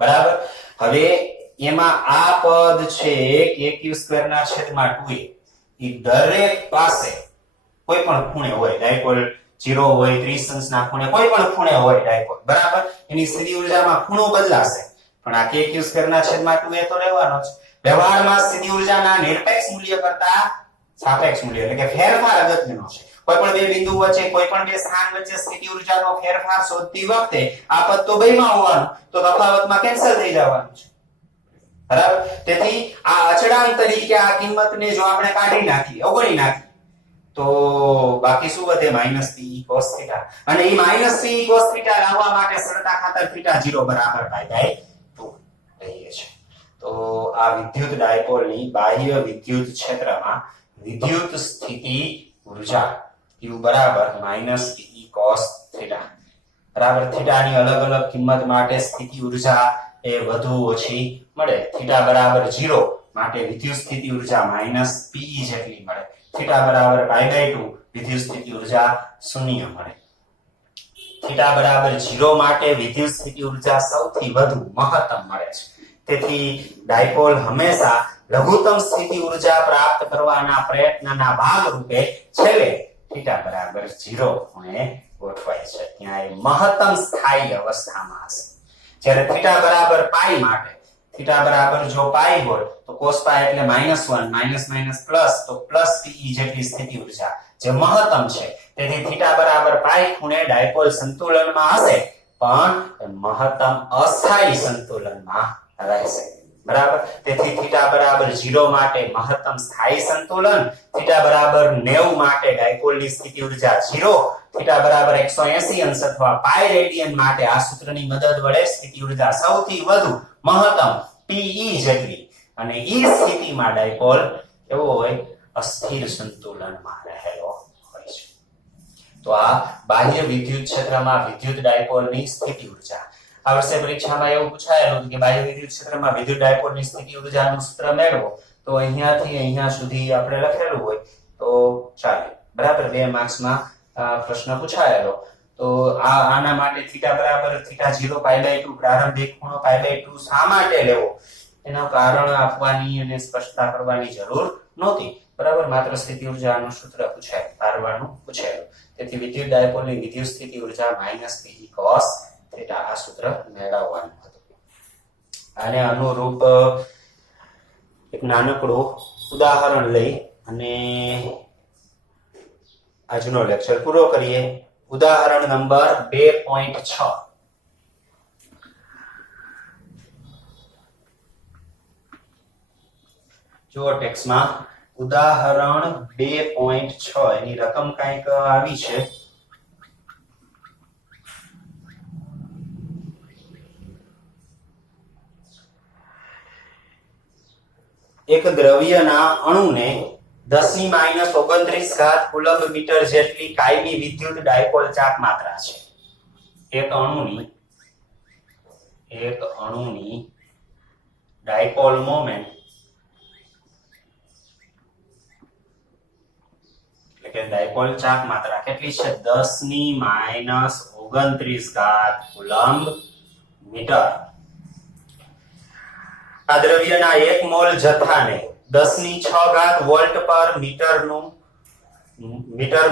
બરાબર. હવે એમાં આ પદ છે kq2 ના છેદમાં 2a. ઈ દરેક પાસે કોઈ પણ ખૂણે હોય, ડાયપોલ 0 હોય, 30 અંશના ખૂણે કોઈ પણ ખૂણે હોય ડાયપોલ બરાબર. એની સ્થિતિ ઊર્જામાં ખૂણો બદલાશે પણ આ kq2 ના છેદમાં 2a તો રહેવાનો જ. વ્યવહારમાં સ્થિતિ ઊર્જાના નિરપેક્ષ મૂલ્ય કરતા સાપેક્ષ મૂલ્ય એટલે કે ફેરફાર અગત્યનો છે. કોઈ પણ બે બિંદુ વચ્ચે કોઈ પણ બે સ્થાન વચ્ચે સ્થિતિ ઊર્જાનો ફેરફાર શોધતી વખતે આ પદ તો બેમાં હોવાનું, તો તફાવતમાં કેન્સલ થઈ જવાનું છે બરાબર. તેથી આ અચળાંક તરીકે આ કિંમતને જો આપણે કાઢી નાખીએ, અવગણી નાખીએ તો બાકી શું વધે? Minus pe cos theta. અને એ માઇનસ pe cos થીટા લાવવા માટે સરળતા ખાતર θ0 બરાબર π/2 લઈએ છે. તો આ વિદ્યુત ડાયપોલની બાહ્ય વિદ્યુત ક્ષેત્રમાં વિદ્યુત સ્થિતિ ઊર્જા u બરાબર માઇનસ pe cos થીટા બરાબર. થીટાની અલગ અલગ કિંમત માટે સ્થિતિ ઊર્જા એ વધુ ઓછી મળે. થીટા બરાબર 0 માટે વિદ્યુત સ્થિતિ ઊર્જા માઇનસ pe જેટલી મળે. થીટા બરાબર π/2 વિદ્યુત સ્થિતિ ઊર્જા 0 મળે. થીટા બરાબર 0 માટે વિદ્યુત સ્થિતિ ઊર્જા સૌથી વધુ મહત્તમ મળે છે. તેથી ડાયપોલ હંમેશા લઘુત્તમ સ્થિતિ ઊર્જા પ્રાપ્ત કરવાના પ્રયત્નના ભાગરૂપે છેલ્લે થીટા બરાબર 0 ખૂણે ગોઠવાય છે. ત્યાં એ મહત્તમ સ્થાયી અવસ્થામાં હશે. જ્યારે થીટા બરાબર પાઈ માટે, થીટા બરાબર જો પાઈ હોય તો cos પાઈ એટલે -1 માઇનસ માઇનસ પ્લસ તો પ્લસ pe જેટલી સ્થિતિ ઊર્જા જે મહત્તમ છે. તેથી થીટા બરાબર પાઈ ખૂણે ડાયપોલ સંતુલનમાં હશે, પણ મહત્તમ અસ્થાયી સંતુલનમાં રહેશે બરાબર તેથી થીટા બરાબર 0 માટે મહત્તમ સ્થાયી સંતુલન થીટા બરાબર 90 માટે ડાયપોલની સ્થિતિ ઊર્જા 0 થીટા બરાબર 180 અંશ અથવા પાઈ રેડિયન માટે આ સૂત્રની મદદ વડે સ્થિતિ ઊર્જા સૌથી વધુ મહત્તમ Pe જેટલી અને ઈ સ્થિતિમાં ડાયપોલ કેવો હોય અસ્થિર સંતુલનમાં રહેલો હોય છે તો આ બાહ્ય વિદ્યુત ક્ષેત્રમાં વિદ્યુત ડાયપોલની સ્થિતિ ઊર્જા આ વર્ષે પરીક્ષામાં એવું પૂછાયેલું હતું કે બાહ્ય વિદ્યુત ક્ષેત્રમાં વિદ્યુત ડાયપોલની સ્થિતિ ઊર્જાનું સૂત્ર મેળવો તો અહીંયાથી અહીંયા સુધી આપણે લખેલું હોય તો ચાલે બરાબર 2 માર્ક્સમાં પ્રશ્ન પૂછાયેલો તો આના માટે થીટા બરાબર થીટા 0 π/2 પ્રારંભિક ખૂણો π/2 શા માટે લેવો એનું કારણ આપવાની અને સ્પષ્ટતા કરવાની જરૂર નહોતી બરાબર માત્ર સ્થિતિ ઊર્જાનું સૂત્ર તારવાનું પૂછાયેલું તેથી વિદ્યુત ડાયપોલની વિદ્યુત સ્થિતિ ઊર્જા -Pe cos થીટા આ સૂત્ર મેળવવાનું હતું આને અનુરૂપ એક નાનકડું ઉદાહરણ લઈ અને આજનો લેક્ચર પૂરો કરીએ ઉદાહરણ નંબર 2.6 જો ટેક્સ્ટમાં ઉદાહરણ 2.6 એની રકમ કંઈક આવી છે એક દ્રવ્યના અણુને 10⁻29 કુલમ્બ મીટર જેટલી કાયમી વિદ્યુત ડાયપોલ ચાપ માત્રા છે એક અણુની ડાયપોલ મોમેન્ટ એટલે કે ડાયપોલ ચાપ માત્રા કેટલી છે 10⁻29 કુલમ્બ મીટર આ દ્રવ્યના 1 મોલ જથ્થાને 10�6 વોલ્ટ પર મીટર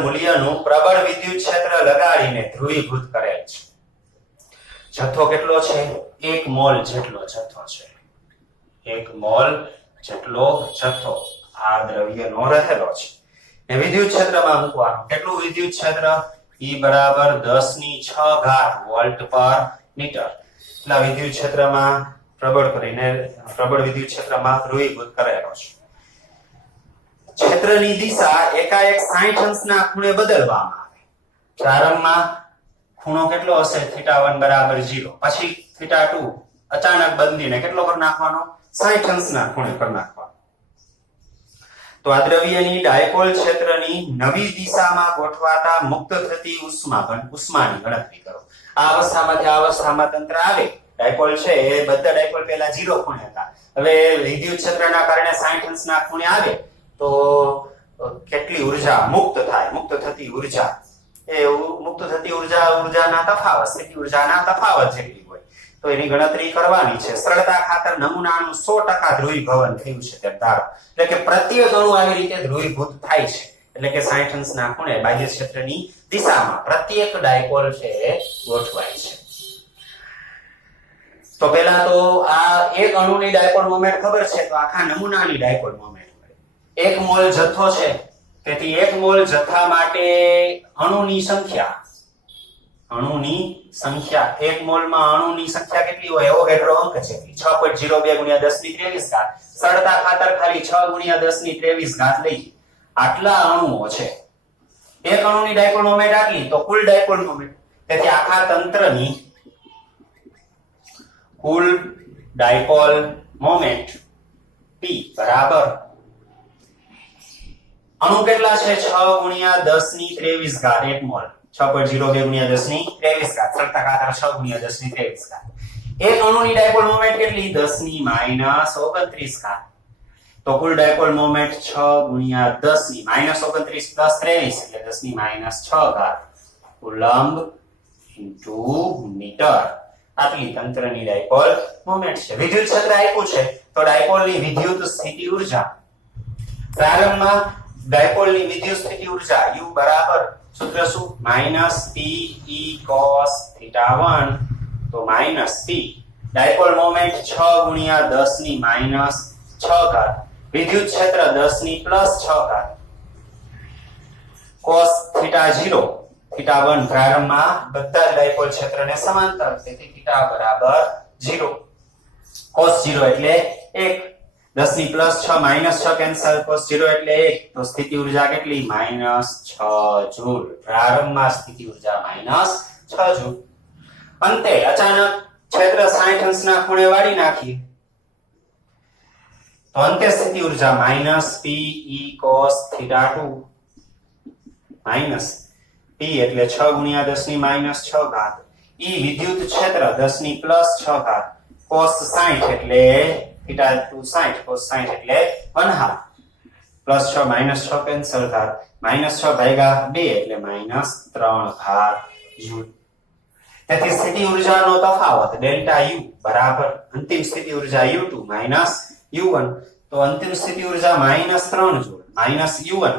મૂલ્યનું પ્રબળ વિદ્યુત ક્ષેત્ર લગાડીને ધ્રુવીભૂત કરેલ છે જથ્થો કેટલો છે 1 મોલ જેટલો જથ્થો છે 1 મોલ જેટલો જથ્થો આ દ્રવ્યનો રહેલો છે ને વિદ્યુત ક્ષેત્રમાં મૂકવાનું કેટલું વિદ્યુત ક્ષેત્ર E બરાબર 10�6 વોલ્ટ પર મીટર એટલા વિદ્યુત ક્ષેત્રમાં પ્રબળ વિદ્યુત ક્ષેત્રમાં ધ્રુવીભૂત કરેલો છે ક્ષેત્રની દિશા એકાએક 60 અંશના ખૂણે બદલવામાં આવે પ્રારંભમાં ખૂણો કેટલો હશે θ1 બરાબર 0 પછી θ2 અચાનક બદલીને કેટલો કરી નાખવાનો 60 અંશના ખૂણે કરી નાખવાનો તો આ દ્રવ્યની ડાયપોલ ક્ષેત્રની નવી દિશામાં ગોઠવાતા મુક્ત થતી ઉષ્માની ગણતરી કરો આ અવસ્થામાંથી આ અવસ્થામાં તંત્ર આવે ડાયપોલ છે એ બધા ડાયપોલ પહેલા 0 ખૂણે હતા હવે વિદ્યુત ક્ષેત્રના કારણે 60 અંશના ખૂણે આવે તો કેટલી ઊર્જા મુક્ત થાય મુક્ત થતી ઊર્જા ઉર્જાના તફાવત સ્થિતિ ઉર્જાના તફાવત જેટલી હોય તો એની ગણતરી કરવાની છે સરળતા ખાતર નમૂનાનું 100% ધ્રુવીભવન થયું છે તેમ ધારો એટલે કે પ્રત્યેક અણુ આવી રીતે ધ્રુવીભૂત થાય છે એટલે કે 60 અંશના ખૂણે બાહ્ય ક્ષેત્રની દિશામાં પ્રત્યેક ડાયપોલ છે એ ગોઠવાય છે તો પહેલા તો આ એક અણુની ડાયપોલ મોમેન્ટ ખબર છે તો આખા નમૂનાની ડાયપોલ મોમેન્ટ મળે 1 મોલ જથ્થો છે તેથી 1 મોલ જથ્થા માટે અણુની સંખ્યા 1 મોલમાં અણુની સંખ્યા કેટલી હોય એવોગેડ્રો અંક જેટલી 6.02 × 10⁻23 સરળતા ખાતર ખાલી 6 × 10⁻23 લઈએ આટલા અણુઓ છે એક અણુની ડાયપોલ મોમેન્ટ આટલી તો કુલ ડાયપોલ મોમેન્ટ તેથી આખા તંત્રની કુલ ડાયપોલ મોમેન્ટ P બરાબર અણુ કેટલા છે 6 × 10⁻23 1 મોલ 6.02 × 10⁻23 સરળતા ખાતર 6 × 10⁻23 એક અણુની ડાયપોલ મોમેન્ટ કેટલી 10⁻29 તો કુલ ડાયપોલ મોમેન્ટ 6 × 10⁻29 + 23 એટલે 10⁻6 કુલમ્બ * મીટર આટલી તંત્રની ડાયપોલ મોમેન્ટ છે વિદ્યુત ક્ષેત્ર આપ્યું છે તો ડાયપોલની વિદ્યુત સ્થિતિ ઊર્જા પ્રારંભમાં ડાયપોલની વિદ્યુત સ્થિતિ ઊર્જા U બરાબર સૂત્ર શું -Pe cos θ1 તો -P ડાયપોલ મોમેન્ટ 6 × 10⁻6 વિદ્યુત ક્ષેત્ર 10⁻6 cos θ0 θ1 પ્રારંભમાં બધા જ ડાયપોલ ક્ષેત્રને સમાંતર, તેથી θ બરાબર 0. cos 0 એટલે 1. 10 ની +6 -6 કેન્સલ, cos 0 એટલે 1. તો સ્થિતિ ઊર્જા કેટલી? -6 જૂલ. પ્રારંભમાં સ્થિતિ ઊર્જા -6 જૂલ. અંતે અચાનક ક્ષેત્ર 60 અંશના ખૂણે વાળી નાખીએ તો અંતે સ્થિતિ ઊર્જા -Pe cos θ2 P એટલે 6 ગુણ્યા 10 ની -6 ઘાત. E વિદ્યુત ક્ષેત્ર 10 ની +6 ઘાત. cos 60 એટલે θ2 60, cos 60 એટલે 1/2. +6 -6 કેન્સલ ઘાત. -6 ભાગ્યા 2 એટલે -3 ઘાત જૂલ. તેથી સ્થિતિ ઊર્જાનો તફાવત ડેલ્ટા U બરાબર અંતિમ સ્થિતિ ઊર્જા U2 U1. તો અંતિમ સ્થિતિ ઊર્જા -3 જૂલ. U1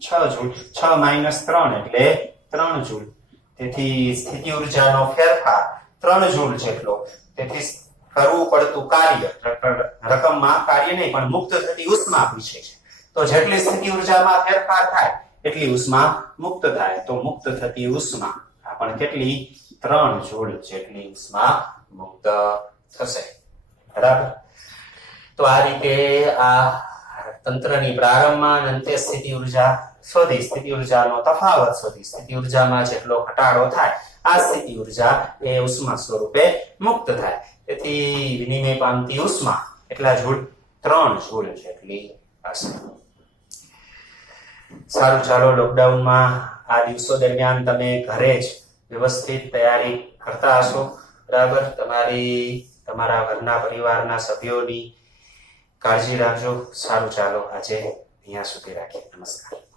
+6 joule. 6 - 3 એટલે 3 જૂલ. તેથી સ્થિતિ ઊર્જાનો ફેરફાર 3 જૂલ જેટલો. તેથી કરવું પડતું કાર્ય રકમમાં કાર્ય નહીં પણ મુક્ત થતી ઉષ્મા પૂછે છે. તો જેટલી સ્થિતિ ઊર્જામાં ફેરફાર થાય એટલી ઉષ્મા મુક્ત થાય. તો મુક્ત થતી ઉષ્મા પણ કેટલી? 3 જૂલ જેટલી ઉષ્મા મુક્ત થશે. બરાબર. તો આ રીતે આ તંત્રની પ્રારંભમાં અને અંતે સ્થિતિ ઊર્જા શોધી, સ્થિતિ ઊર્જાનો તફાવત શોધી, સ્થિતિ ઊર્જામાં જેટલો ઘટાડો થાય આ સ્થિતિ ઊર્જા એ ઉષ્મા સ્વરૂપે મુક્ત થાય. તેથી વિનિમય પામતી ઉષ્મા એટલા જૂલ? 3 જૂલ જેટલી હશે. સારું, ચાલો. લોકડાઉનમાં આ દિવસો દરમિયાન તમે ઘરે જ વ્યવસ્થિત તૈયારી કરતા હશો. બરાબર. તમારા ઘરના પરિવારના સભ્યોની કાળજી રાખજો. સારું, ચાલો આજે અહીંયા સુધી રાખીએ. નમસ્કાર.